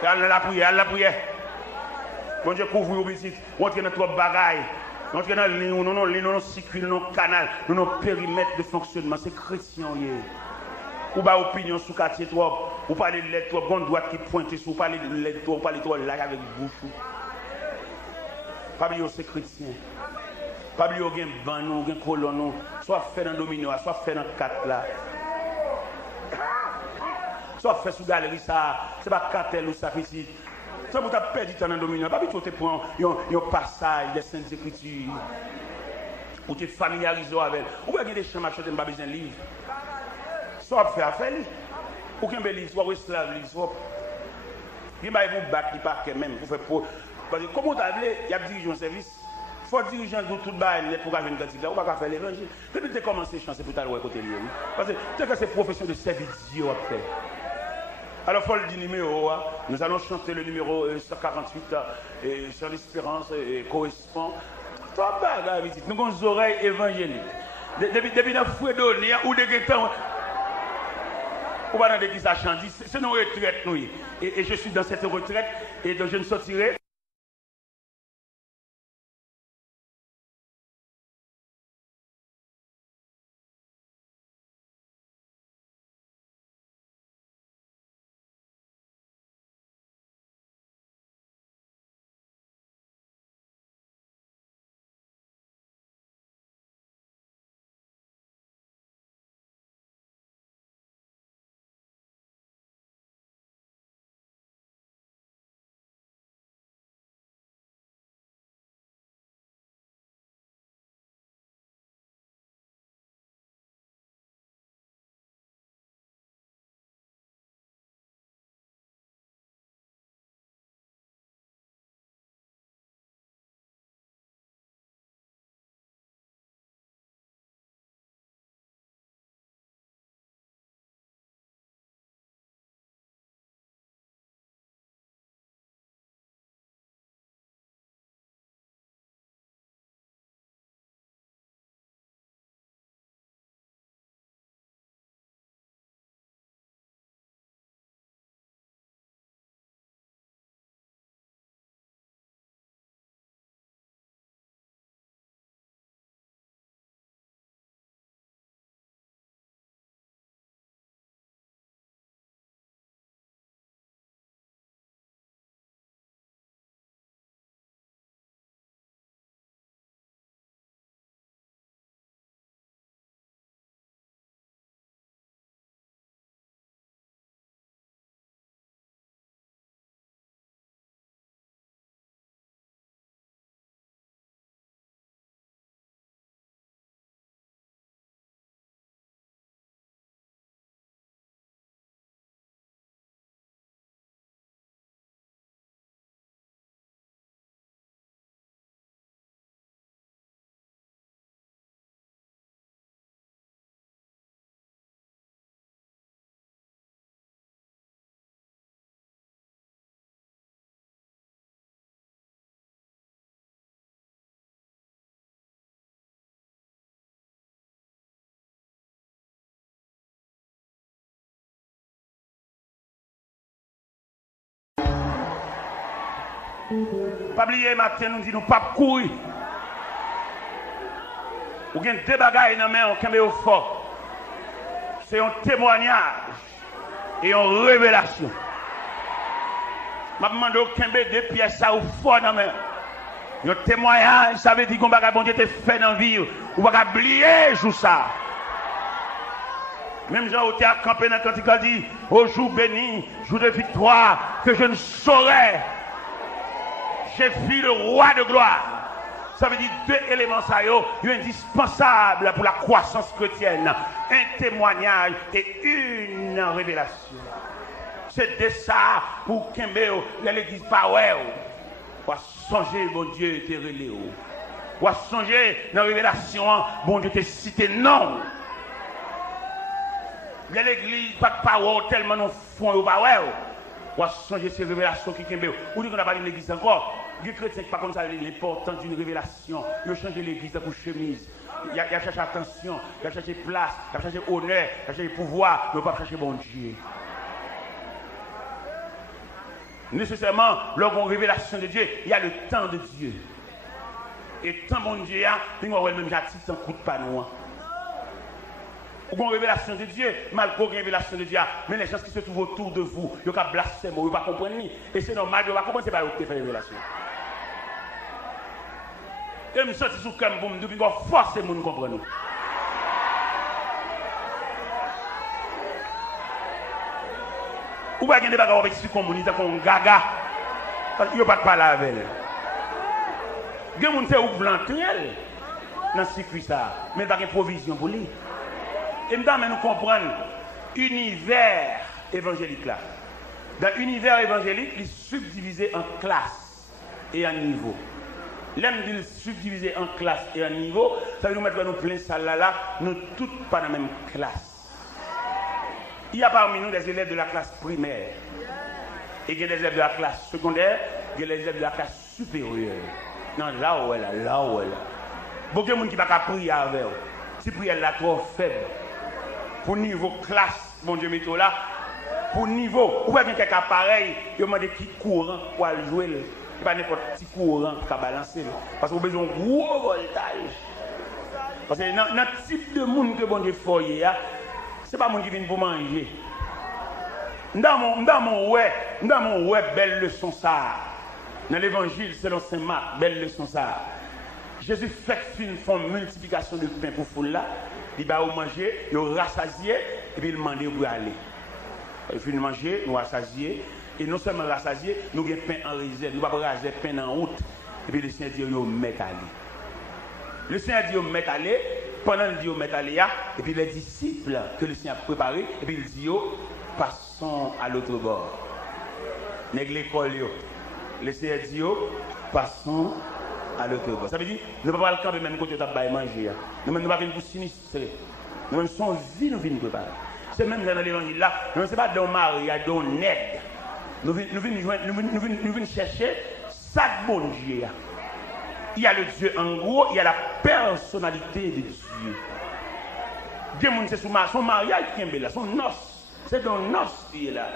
La prière. Bon Dieu couvre vos visites. On entre dans trois bagailles. On entre dans le circuit, dans le canal, dans nos périmètres de fonctionnement. C'est chrétien. Ou pas opinion sur le quartier, ou parler de l'aide, bonne droite qui pointe sur, ou parler de l'aide, ou parler de l'aide avec bouche. Pas oublier c'est chrétien. Pas oublier qu'il y a un ban, un colonne, soit fait dans le domino, soit fait dans le 4 là. Soit fait sous galerie, ça, c'est pas cartel ou ça ici. Ça vous a perdu dans le dominant. Pas tu te prends un passage des Saintes Écritures. Ou tu es familiarisé avec. Ou bien des chambres à acheter, pas besoin de livre. Soit fait affaire. Ou qu'un bel livre, soit esclave livre, soit. Il va vous battre, il part même. Pour faire pour. Parce que comment tu as dit, il y a dirigeant service. Il faut dirigeant de tout le bail pour faire une quantité. On va pas faire l'évangile. Depuis que tu as commencé à chanter pour t'aller côté lié. Parce que c'est profession de service Dieu à faire. Alors, il faut le dire numéro. Nous allons chanter le numéro 148 sur l'espérance correspond. Toi, bagarre, visite. Nous avons des oreilles évangéliques. Depuis notre fouet donné, ou de temps, ou pas dans qui ça chante. C'est nos retraites, nous. Et je suis dans cette retraite, et donc je ne sortirai. Pas oublier matin, nous dit nous pas courir. Ou bien deux bagailles dans la main, on au fort. C'est un témoignage et une révélation. Je demande au Kembe deux pièces ça au fort dans la main. Un témoignage, ça veut dire qu'on va bon Dieu te fait dans la vie. On va oublier jour ça. Même Jean Othé a campé dans le cantique, il a dit au jour béni, jour de victoire, que je ne saurais. J'ai vu le roi de gloire. Ça veut dire deux éléments indispensables pour la croissance chrétienne. Un témoignage et une révélation. C'est de ça pour Kembe, l'église Power. On va songer, bon Dieu, te relé. On va songer dans la révélation, bon Dieu, te cité non. L'église, pas de Power, tellement nous font au Power. On va songer ces révélations qui Kembe. Ou dit qu'on n'a pas dit l'église encore. Les chrétiens pas comme ça l'importance d'une révélation. Ils ont changé l'église pour chemise. Il a cherché attention, il a cherché place, il a cherché honneur, il a cherché pouvoir, mais pas chercher bon Dieu. Nécessairement, lors d'une révélation de Dieu, il y a le temps de Dieu. Et tant bon Dieu, il y a même j'attire sans coup de panou. Ou une révélation de Dieu, malgré une révélation de Dieu, mais les gens qui se trouvent autour de vous, ils ont blasphémé, ils ne pas comprendre. Et c'est normal, ils ne comprendre, c'est pas eux qui font la révélation. Et je me sens sous comme vous, je me force les gens à comprendre. Ou pas qu'il y a des bagages avec ce qu'on dit, qu'on gaga, parce qu'il n'y a pas de parler avec elle. Il y a des gens qui ont l'entrée dans ce circuit, mais il n'y a pas de provision pour lui. Et maintenant, nous comprenons l'univers évangélique là. Dans l'univers évangélique, il est subdivisé en classes et en niveaux. L'aime dit subdivisé en classes et en niveaux, ça veut nous mettre dans nos plein salles là, nous toutes pas dans la même classe. Il y a parmi nous des élèves de la classe primaire. Et il y a des élèves de la classe secondaire, il y a des élèves de la classe supérieure. Non, là où elle est, là où elle est. Beaucoup de gens qui ne peuvent pas prier avec eux. Si prière est trop faible. Pour niveau classe, mon Dieu, mettez là. Pour niveau, ou pas quelqu'un appareil, il demande qui courant pour jouer. Il n'y a pas n'importe petit courant qui balancer. Parce qu'on a besoin de gros voltage. Parce que dans le type de monde que bon Dieu fait, ce n'est pas monde qui vient pour manger. Dans mon web, belle leçon ça. Dans l'évangile, selon Saint Marc, belle leçon ça. Jésus fait une forme multiplication de pain pour foule là. Il va manger, il rassasié, et puis il demande où aller. Il finit de manger, nous rassasié, et non seulement rassasié, nous avons pain en réserve, nous ne pouvons pas raser pain en route, et puis le Seigneur dit, il met aller. Le Seigneur dit, il met aller, pendant le dit, il met aller, et puis les disciples que le Seigneur a préparés, et puis il dit, passons à l'autre bord. Nèg l'école, le Seigneur dit, passons à l'autre bord. Ça veut dire, nous ne pouvons pas le camper même côté de manger. Nous ne pouvons pas venir pour sinistrer. Nous sommes vie, nous venons préparer. C'est même dans l'évangile là, nous ne sommes pas dans le mariage, dans le nègre. Nous venons chercher ça bon Dieu. Il y a le Dieu en gros, il y a la personnalité de Dieu. Dieu, c'est son mariage qui est là, son noce. C'est dans noce qui est là.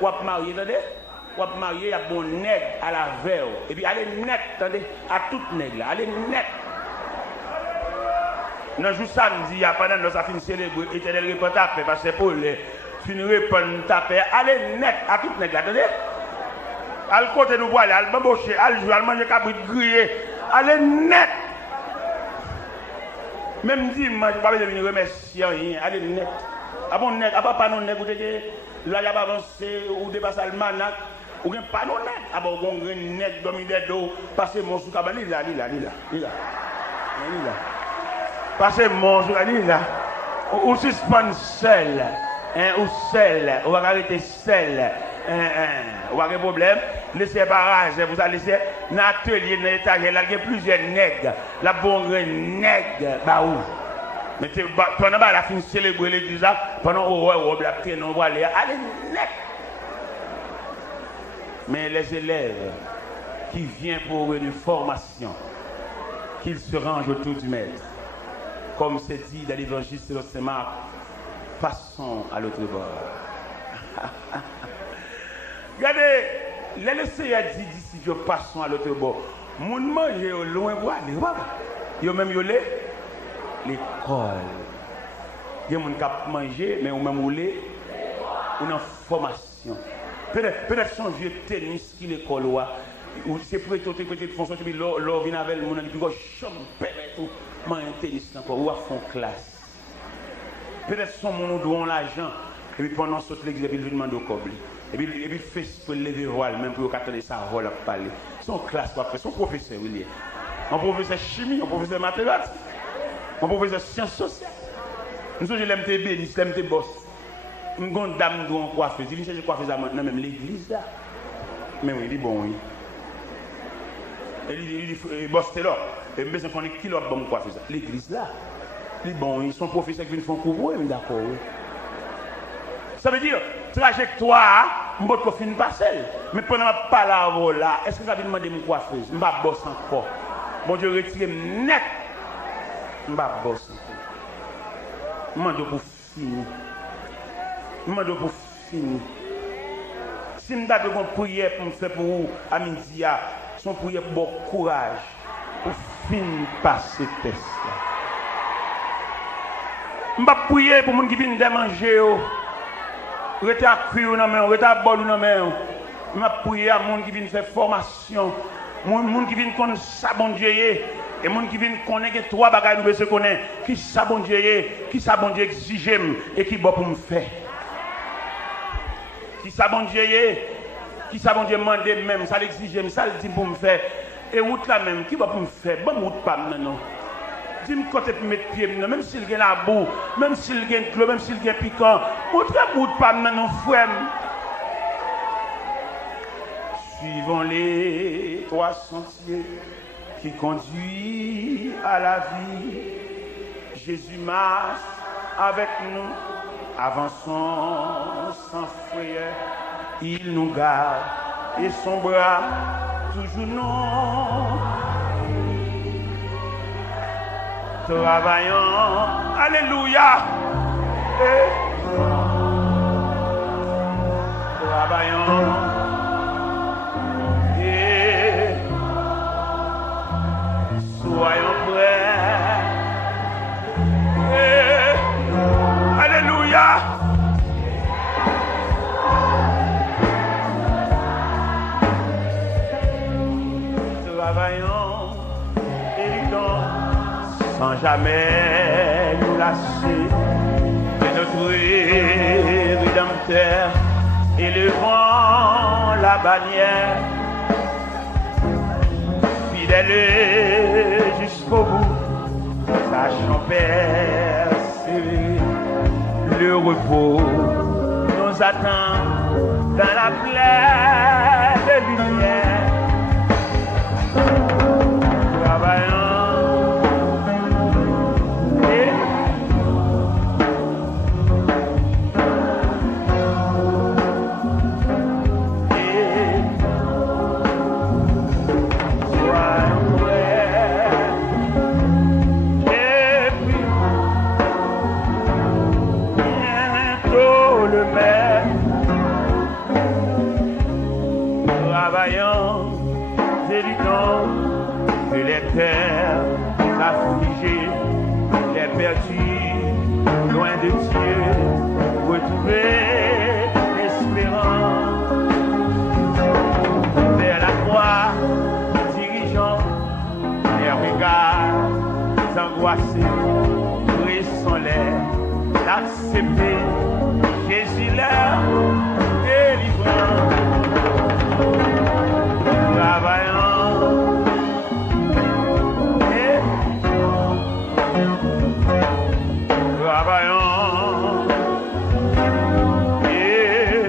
Ou à marier, attendez? Ou à marier à bon nègre à la veille. Et puis, allez net, attendez, à toute nègre là, allez net. Dans le jour samedi, pendant que nous avons fini de célébrer, éternel répond taper, parce que pour les finir répondre taper, allez net à toute nègre là, attendez? Al côté nous voilà, al bambocher, al jouer, al manger cabrit grillé, allez net. Même dimanche, je ne vais pas venir remercier rien, allez net. Ah bon net, ah pas non net, vous avez là, il y a pas avancé, ou dépassé le manac, ou bien pas non net. Ah bon, on a net, dominé d'eau, passez mon sous cabane, il là. Passez mon sous là. Ou suspend seul, ou seul, ou va arrêter seul. Ou pas de problème, laissez pas raser, vous allez laisser dans l'atelier, dans l'étage, il y a plusieurs nègres, la bonne nègre, bah où? Mais pendant que la fin de célébrer l'église, pendant que la traîne, on va aller, allez net. Mais les élèves qui viennent pour une formation, qu'ils se rangent autour du maître, comme c'est dit dans l'évangile selon Saint Marc, passons à l'autre bord. Regardez, Le Seigneur dit d'ici je passe à l'autre bord. Mon mange au loin pour aller. Yo même yo l'école. Il y a des gens qui mangent, mais ou même ou les ou une formation. Peut-être son vieux tennis qui l'école ou c'est pour être côté de fonction puis l'or vient avec le monde puis go chambre tout man tennis encore ou à fond classe. Peut-être son monde doit l'argent et puis pendant saute l'église puis il demande au cobli. Et puis fait pour lever voile même pour attendre ça voile à parler. Son classe pas fait son professeur William. Un professeur chimie, un professeur mathématiques, un professeur sciences sociales. Nous sommes les MTB, les MTB boss. Une grande dame doit coiffer. Il cherche coiffer ça maintenant même l'église là. Mais oui, il est bon oui. Il dit boss c'est là. Et besoin qu'on ait qui l'autre bon coiffer ça. L'église là. Il est bon, ils sont professeurs qui viennent faire couvrir, d'accord oui. Ça veut dire trajectoire, je ne fin pas seul. Mais pendant que je parle là, est-ce que ça veut demander une coiffeuse? Je ne vais pas bosser encore. Bon Dieu retire net. Je ne vais pas bosser encore. Je demande pour finir. Je demande pour finir. Si je me donne une prière pour me faire pour vous, à midi, son prière pour bon courage, pour finir passer ce test. Je ne vais pas prier pour les gens qui viennent de manger. Rete à cuire dans main, rete à bol dans main. M'a prié à monde qui vient faire formation, monde qui vient connaître ça bon Dieu et monde qui vient connaître trois bagages nous besoin connaître qui ça bon Dieu qui ça bon Dieu exige et qui bon pour me faire. Qui ça bon Dieu qui ça bon Dieu demande même ça l'exige ça le dit pour me faire et route là même qui bon pour me faire bon route pas non. Dis-moi quand tu mettre pied, même s'il y a la boue, même s'il y a de l'eau, même s'il y a piquant, montre-moi pas maintenant, frère. Suivons les trois sentiers qui conduisent à la vie. Jésus marche avec nous, avançons sans frayeur. Il nous garde et son bras toujours non. Travaillons, alléluia, travaillons et soyons prêts, alléluia. Travaillons et luttons sans jamais nous lasser de notre Rédempteur, élevant la bannière, fidèle jusqu'au bout, sachant persévérer, le repos nous attend dans la pleine lumière. Travaillons. Que les cœurs affligés, les perdus, loin de Dieu, retrouver l'espérance. Vers la croix, dirigeant les regards angoissés, pressons-les d'accepter Jésus leur délivrant. Travaillant. Travaillons et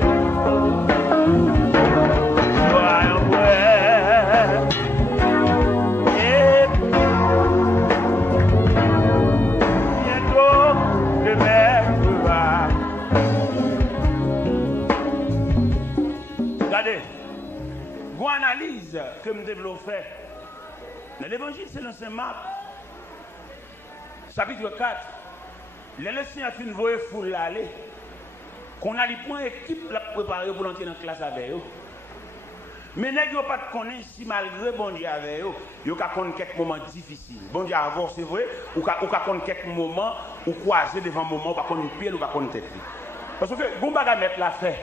soyons prêts et bientôt le maître va. Regardez, une analyse que je développe dans l'évangile selon Saint Marc, chapitre 4. Les leçons a fait une voie foule aller. Qu'on a les points équipe la préparer pour entrer dans la classe avec eux. Mais nèg yo pas de connaître si malgré bon Dieu avec yo, yo ka connaître quelques moments difficiles. Bon Dieu avant c'est vrai, ou ka connaître quelques moments ou croiser devant moment ou pas connaître pied ou pas connaître tête. Parce que gon baga mettre la fait.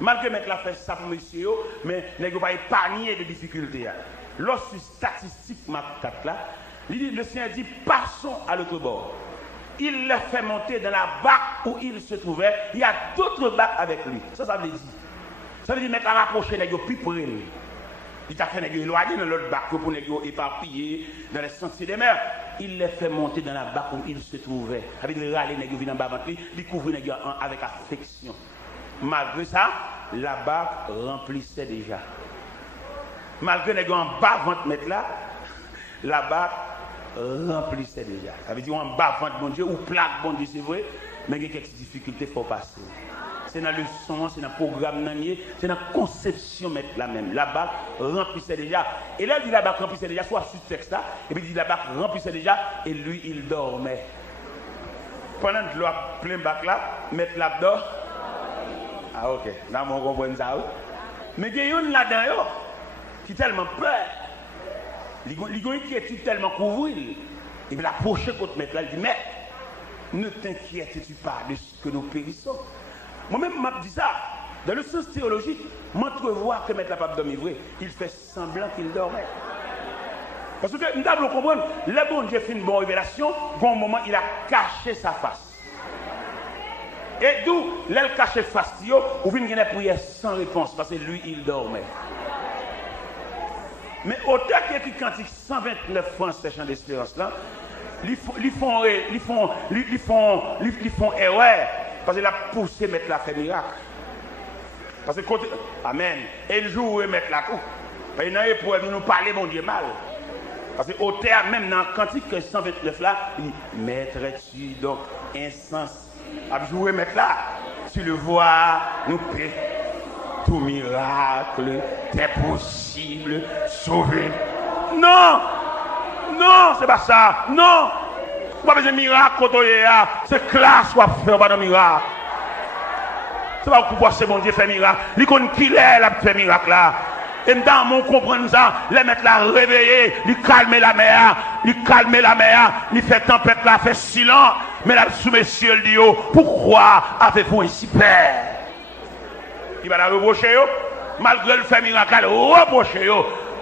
Malgré mettre la fait ça pour monsieur yo, mais nèg yo pas épargner de difficultés. Lorsque statistique map 4 là, le Seigneur dit passons à l'autre bord. Il les fait monter dans la barque où il se trouvait. Il y a d'autres barques avec lui. Ça veut dire. Ça veut dire mettre à rapprocher les gens plus près. Il t'a fait éloigner dans l'autre barque pour les gens éparpillés dans les sentiers des mers. Il les fait monter dans la barque où il se trouvait. Avec les râles, les gens viennent en bas de lui, il couvre les gens avec affection. Malgré ça, la barque remplissait déjà. Malgré les gens en bas ventre mettre là, la barque remplissait déjà. Ça veut dire en bas ventre bon Dieu ou plaque bon Dieu c'est vrai, mais il y a quelques difficultés il faut passer. C'est dans le son, c'est dans le programme, c'est dans la conception mettre la même. La barque remplissait déjà. Et là, il dit la barque remplissait déjà, soit sur ce texte là, et puis il dit la barque remplissait déjà, et lui, il dormait. Pendant que l'eau a plein bac là, mettre là-dedans. Ah, ok. Là, on comprend ça. Mais il y a une là-dedans qui est tellement peur. Il y a tellement couvert. Et puis, la prochaine contre mettre là, il dit, mais ne t'inquiètes-tu pas de ce que nous périssons. Moi-même, je dis ça. Dans le sens théologique, m'entrevoir que mettre la pape dormir vrai, il fait semblant qu'il dormait. Parce que nous devons comprendre, le bon Dieu fait une bonne révélation, bon moment, il a caché sa face. Et d'où, l'elle caché face, ou vient une prière sans réponse, parce que lui, il dormait. Mais autant qu'il cantique 129 francs, ces chants d'espérance là, ils font erreur. Parce qu'il a poussé mettre la fait miracle. Parce que côté. Amen. Et il joue mettre la tout. Parce qu'il n'a pas pour nous parler, mon Dieu, mal. Parce qu'au terme, même dans le cantique 129 là, il dit mettrais-tu donc insens à jouer mettre là. Tu le vois, nous paie. Tout miracle, t'es possible, sauver. Non! Non, c'est pas ça. Non! Pas besoin de miracle, c'est classe qu'on fait pas de miracle. C'est pas pourquoi c'est bon Dieu fait miracle. Il connaît qui est là fait miracle là. Et dans mon comprendre ça, les mettre la réveiller, il calme la mer, il fait tempête là, fait silence. Mais là sous messieurs le dit pourquoi avez-vous ainsi peur? Il va la reprocher malgré le fait miracle, il va reprocher.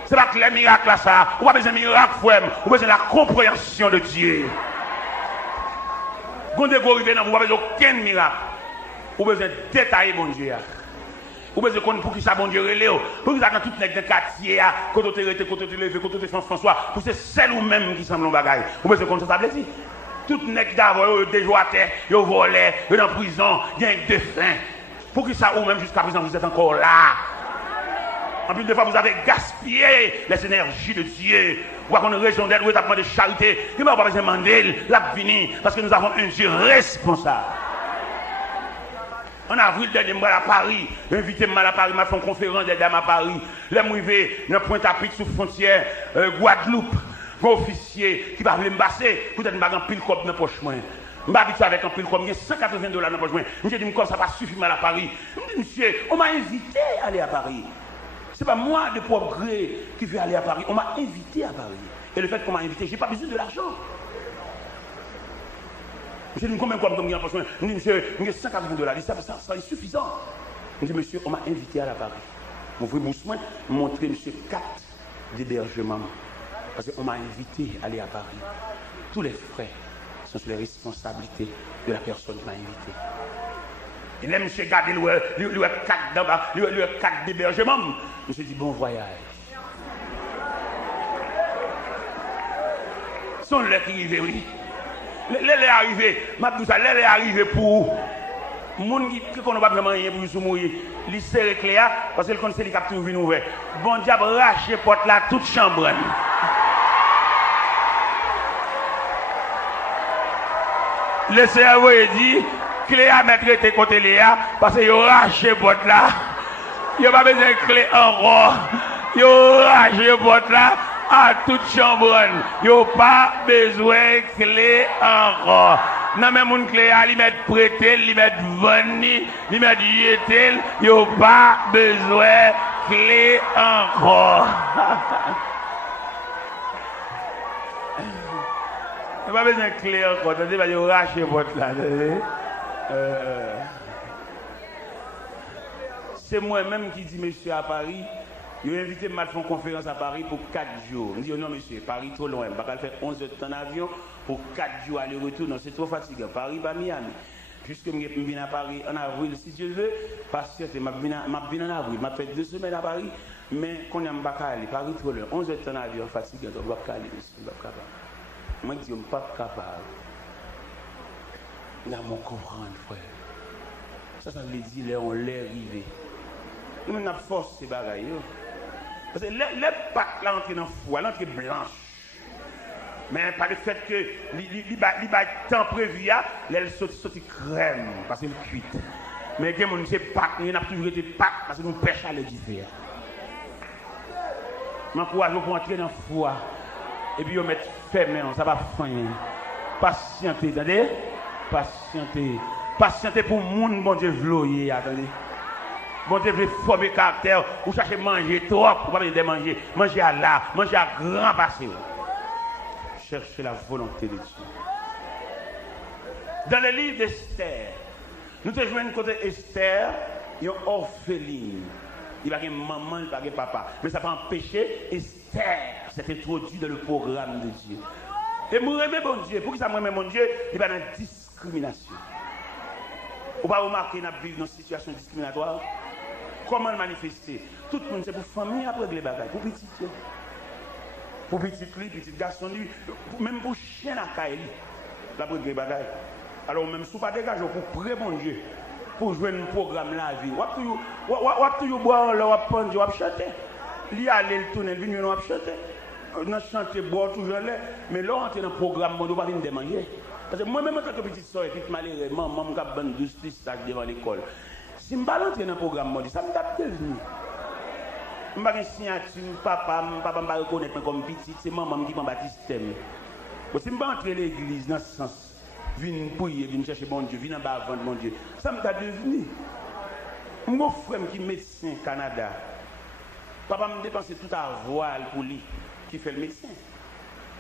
C'est pas que les miracles là ça, on pas besoin de miracle frère, on besoin de la compréhension de Dieu. Quand vous arrivez dans vous n'avez aucun miracle. Vous avez besoin de détailler mon Dieu. Vous avez besoin de pour qui ça bon Dieu relève. Pour que ça dans tout le quartier, quand vous êtes quand vous êtes levé, quand vous êtes François, pour c'est celle ou même qui semble en bagaille. Vous avez besoin de ça dire. Tout le monde qui a des joies à terre, ils volé, ils sont en prison, il y a des faim. Pour qui ça ou même jusqu'à présent vous êtes encore là. En plus de fois, vous avez gaspillé les énergies de Dieu. Ou à une raison d'être, vous avez de charité. Il ne va pas besoin de demander la venir. Parce que nous avons un Dieu responsable. En avril dernier, je suis à Paris. Invité à Paris, je fait une conférence des dames à Paris. Là, je suis arrivé dans Pointe-à-Pitre, sous frontière Guadeloupe. Un officier qui va venir me passer. Peut-être que je vais un pile comme dans la poche. Je suis habitué avec un pile comme $180 dans la poche. Je me dis, comme ça va suffire à Paris. Je me dis, monsieur, on m'a invité à aller à Paris. Ce n'est pas moi de propre gré qui veux aller à Paris. On m'a invité à Paris. Et le fait qu'on m'a invité, je n'ai pas besoin de l'argent. Je dis combien comme il y a besoin. Je dis monsieur, il y a $180. Ça est suffisant. Je dis monsieur, on m'a invité à la Paris. Mon frère Boussoin m'a montré monsieur 4 d'hébergement. Parce qu'on m'a invité à aller à Paris. Tous les frais sont sur les responsabilités de la personne qui m'a invité. Et là, monsieur garde lui a 4 d'hébergement. Monsieur dit bon voyage. Sont les qui arrivent, oui. Les arrivés, les arrivés pour les gens qui ne pas vraiment rien pour mourir. Ils serrent clair parce que le conseil de capture vient ouvert. Bon diable rache porte là toute chambre. Le cerveau dit clé à mettre tes côtés Léa parce que yo raché porte là. Yo pas besoin de clé encore. Yo raché porte là à toute chambre. Yo pas besoin de clé encore. Non mais mon clé à lui mettre prêter, lui mettre venir, lui mettre jeter, yo pas besoin clé encore. Il n'y a pas besoin de clé encore. Attendez, il va racher votre là. C'est moi-même qui dis monsieur à Paris. Il a invité à faire une conférence à Paris pour 4 jours. Je dis non monsieur, Paris trop loin. Je ne vais pas faire 11 heures de temps en avion pour 4 jours aller-retour. Non, c'est trop fatigant. Paris, pas Miami. Puisque je viens à Paris en avril, si Dieu veut, patiente, je viens en avril. Je fait 2 semaines à Paris, mais quand je ne vais pas aller, Paris trop loin. 11 heures de temps en avion, fatigant. Je ne vais pas aller, monsieur. Je ne vais pas capable. Moi, je dis, je ne suis pas capable. Là, je comprends, frère. Ça veut dire, là, on l'est arrivé. Nous avons force ces bagailles. Parce que les pattes là entrent dans le foie, l'entrée blanche. Mais pas le fait que les temps prévu, elles sortent crème parce qu'elles cuites. Mais les gens c'est pâte, nous avons toujours été pâte parce que nous pêchons à l'édifice. Je m'encourage pour entrer dans le foie et puis on met fermé, ça va finir. Patientez, attendez. Patientez. Patientez pour le monde, bon Dieu, vloyer, attendez. Bon Dieu, vous former caractère, vous cherchez à manger trop, vous ne pouvez pas manger. Manger à la, manger à grand passé. Cherchez la volonté de Dieu. Dans le livre d'Esther, nous te jouons une côté Esther, il y a une orpheline. Il n'y a pas de maman, il n'y a pas de papa. Mais ça peut empêcher Esther s'est introduit dans le programme de Dieu. Et moi, je bon Dieu. Pour que ça me mon Dieu, il y a une discrimination. Vous ne pouvez pas remarquer que nous vivons dans une situation discriminatoire. Comment le manifester? Tout le monde, c'est pour famille après les bagages, pour petit. Pour petit lui, petit garçon lui, même pour chien à caille, la pour les bagages. Alors même si vous pas dégager pour près bon Dieu, pour jouer un programme la vie. Vous toujours boire là, vous prendre, vous chanter. Lui aller le tourner, lui nous chanter. On chanter boire toujours là, mais là on est dans le programme, on ne doit pas venir manger. Parce que moi-même, en tant que petite soeur, et puis malheureusement, maman a ban 12 stages devant l'école. Si je ne balance dans le programme, ça me tape devenu. Je ne vais pas signature, papa ne va reconnaître comme petit, c'est maman qui m'a baptisé. Si je ne vais pas entrer à l'église dans ce sens, viens prier, viens chercher bon Dieu, viens en bas avant mon Dieu, ça me tape devenu. Mon frère qui est médecin au Canada, papa me dépense tout à voile pour lui, qui fait le médecin.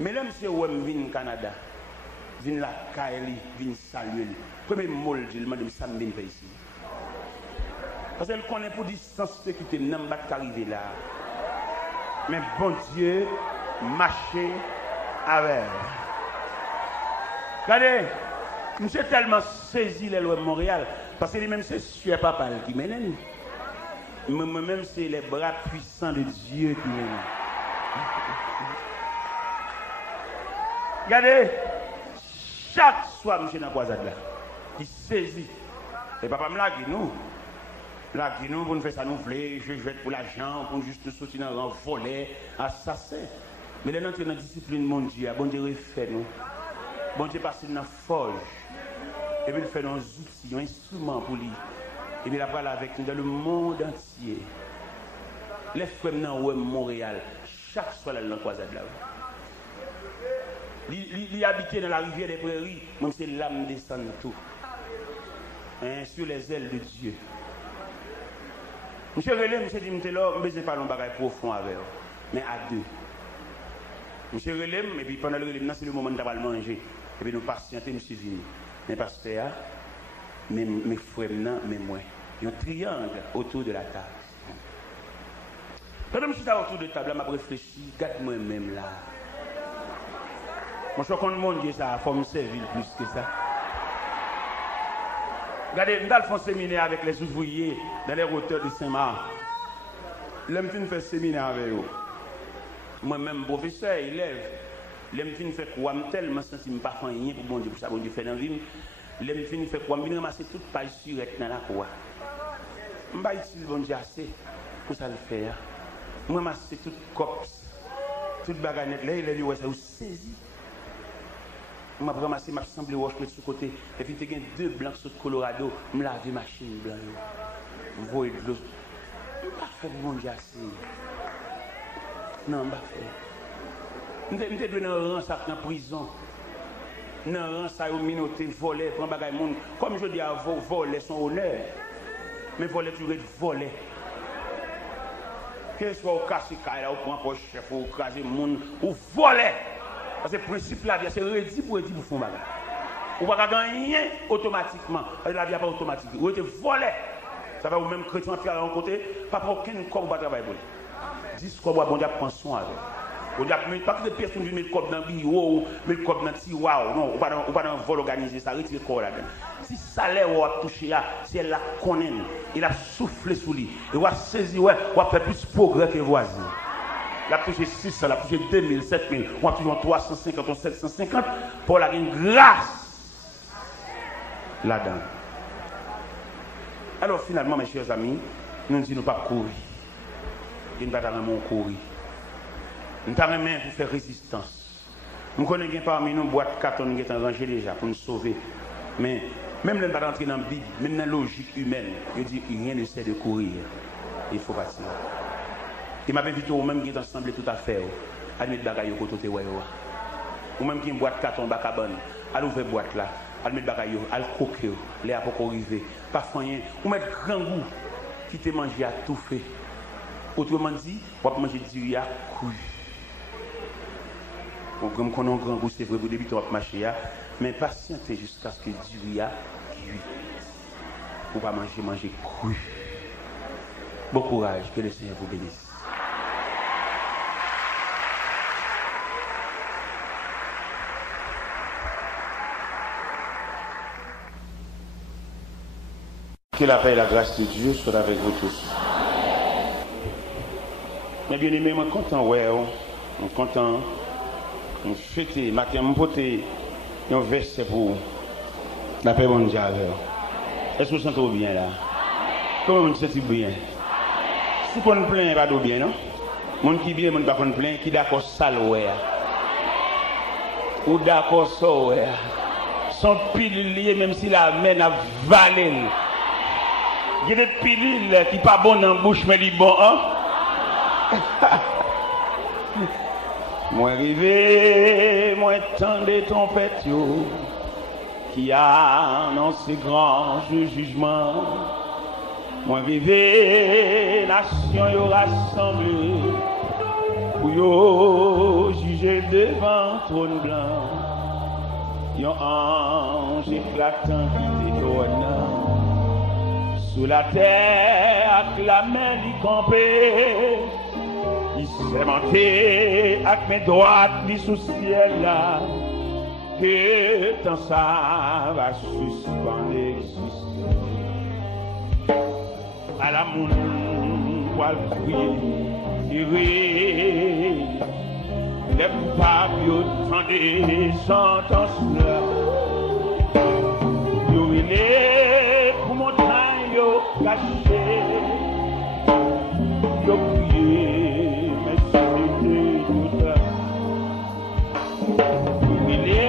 Mais là, monsieur, où vient au Canada? Vin la caille, vin saluer. Premier mot, je demande de ça me faire ici. Parce qu'elle connaît pour distance ce qui te n'a pas arrivé là. Mais bon Dieu, marcher avec. Regardez, je suis tellement saisi les lois de Montréal. Parce que même c'est sûr papa qui mène. Moi-même, c'est les bras puissants de Dieu qui mènent. Regardez. Chaque soir, monsieur dans la croisade là, il saisit. Et papa me l'a dit nous. Là, nous, pour nous faire ça, nous voulons, je vais pour l'argent, pour juste nous sortir dans un volet, assassin. Mais là, nous sommes dans la discipline, mon Dieu, bon Dieu refait nous. Bon Dieu passe dans la forge. Et puis il fait nos outils, un instrument pour lui. Et puis il va avec nous dans le monde entier. Les frères dans Montréal, chaque soir là, dans la croisade là. Il habitait dans la rivière des prairies, même c'est l'âme descend tout. Hein, sur les ailes de Dieu. Monsieur Relais, monsieur dit, je ne besoin pas de bagage profond avec eux, mais à deux. Monsieur Relais, et puis pendant le relais, c'est le moment de manger. Et puis nous patienter, monsieur venu. Mais pasteur, mes frères, mes moi, il y a un triangle autour de la table. Pendant que je suis autour de la table, je me réfléchi, regarde-moi même là. Moi, je crois que mon Dieu, ça a formé servir plus que ça. Regardez, nous avons fait un séminaire avec les ouvriers dans les hauteurs de Saint-Marc. L'homme fin fait séminaire avec eux. Moi-même, professeur, élève, l'homme fin fait quoi, tellement sens que je ne pas faire rien pour bon Dieu, pour ça, bon Dieu fait dans la vie. L'homme fin fait quoi, je ramasser toute page surette dans la cour. Je ne vais pas utiliser bon Dieu assez pour ça le faire. Je ramasse toute cops, toute baganette, là, il a dit, ouais, ça vous saisit. Je vais ramasser ma semblée roche de ce côté. Et puis, il y a 2 blancs sur Colorado. Je lave la machine blanche. Je vois de l'eau. Je ne vais pas faire mon Dieu assez. Non, je ne vais pas faire. Je vais dans un rang ça en prison. Dans un rang ça au minoté, voler, prendre bagage monde. Comme je dis, voler son honneur. Mais voler, tu veux voler. Que soit au casse là, ou prend poche chef, ou craser monde, ou voler. Parce que le principe là, c'est rédi pour faire bagage. Ou pas gagner automatiquement. La vie n'est pas automatique. Ou êtes volé. Ça va ou même chrétien qui a rencontré, pas pour aucun corps pour travailler pour lui. 10 corps, bon Dieu prend soin avec. On dit pas que des personnes qui mettent le corps dans le bureau, mettent le corps dans le tiroir, non, ou pas dans un vol organisé, ça retire le corps là-dedans. Si ça l'air ou a touché, si elle la connaît, il a soufflé sous lui, il va saisir, ouais, on va faire plus de progrès que les voisins. Il a touché 600, il a touché 2000, 7000, on a toujours 350, 750 pour la grâce là-dedans. Alors finalement, mes chers amis, nous ne disons pas courir. Il ne va pas vraiment courir. Nous avons même pour faire résistance. Nous connaissons parmi nous boîte de carton qui est rangée déjà pour nous sauver. Mais même les pas entrer dans la Bible, même dans la logique humaine, il dit rien ne sert de courir. Il faut partir. Il m'a invité au même qui est ensemble tout à fait. À mettre des bagailles au côté. Ou même qui est une boîte de carton bacabane. À l'ouvrir boîte là. À mettre des bagailles, à le croquer. Les à pour arriver. Pas rien. Ou mettre grand goût qui te manger à tout fait. Autrement dit, on va manger du riz à couille. Comme on a un grand goût, c'est vrai, vous débutez à marcher, mais patientez jusqu'à ce que du riz a cuit. On va manger cru. Bon courage, que le Seigneur vous bénisse. Que la paix et la grâce de Dieu soient avec vous tous. Mais bien aimé, je suis content, ouais, je suis content. Je suis fêté, je suis porté un verset pour la paix mondiale. Est-ce que vous sentez bien là? Comment vous sentez bien? Si vous ne plaît pas de bien, non? Mon qui bien, mon pas de plaît, qui d'accord ça, ouais. Ou d'accord ça, ouais. Son pile lié, même si la main a valé. Il y a des pilules qui ne sont pas bonnes dans la bouche, mais qui sont bonnes, hein? Moi rêvé, moi tendais tempête qui a annoncé grand jugement. Moi rêvé, nation yo rassemblée pour yo juger devant trône blanc. Yon ange éclatant qui détonne sous la terre avec la main li campé. Il s'est monté avec mes droites ni sous ciel là. Que tant ça va suspendre exister. À la moune pour le prier. Les coupables y'ont des sentences là. Y'ont relé pour montagne y'ont caché. Y'ont prié, mais c'était tout ça. Y'ont relé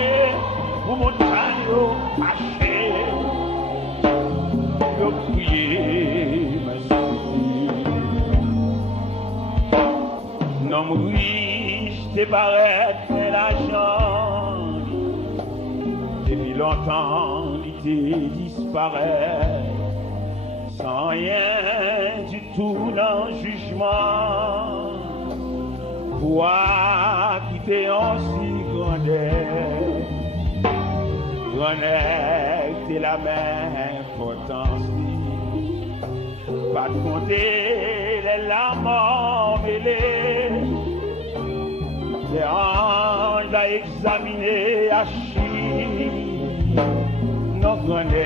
pour montagne y'ont caché. Y'ont prié, mais c'était tout ça. Non, riche, t'es paraître, mais l'argent, depuis longtemps, il disparaît. Sans rien du tout dans le jugement, toi qui t'es aussi grandeur, t'es la même potence, pas de compter les larmes emmêlées, les anges à examiner Achille, nos grandeurs.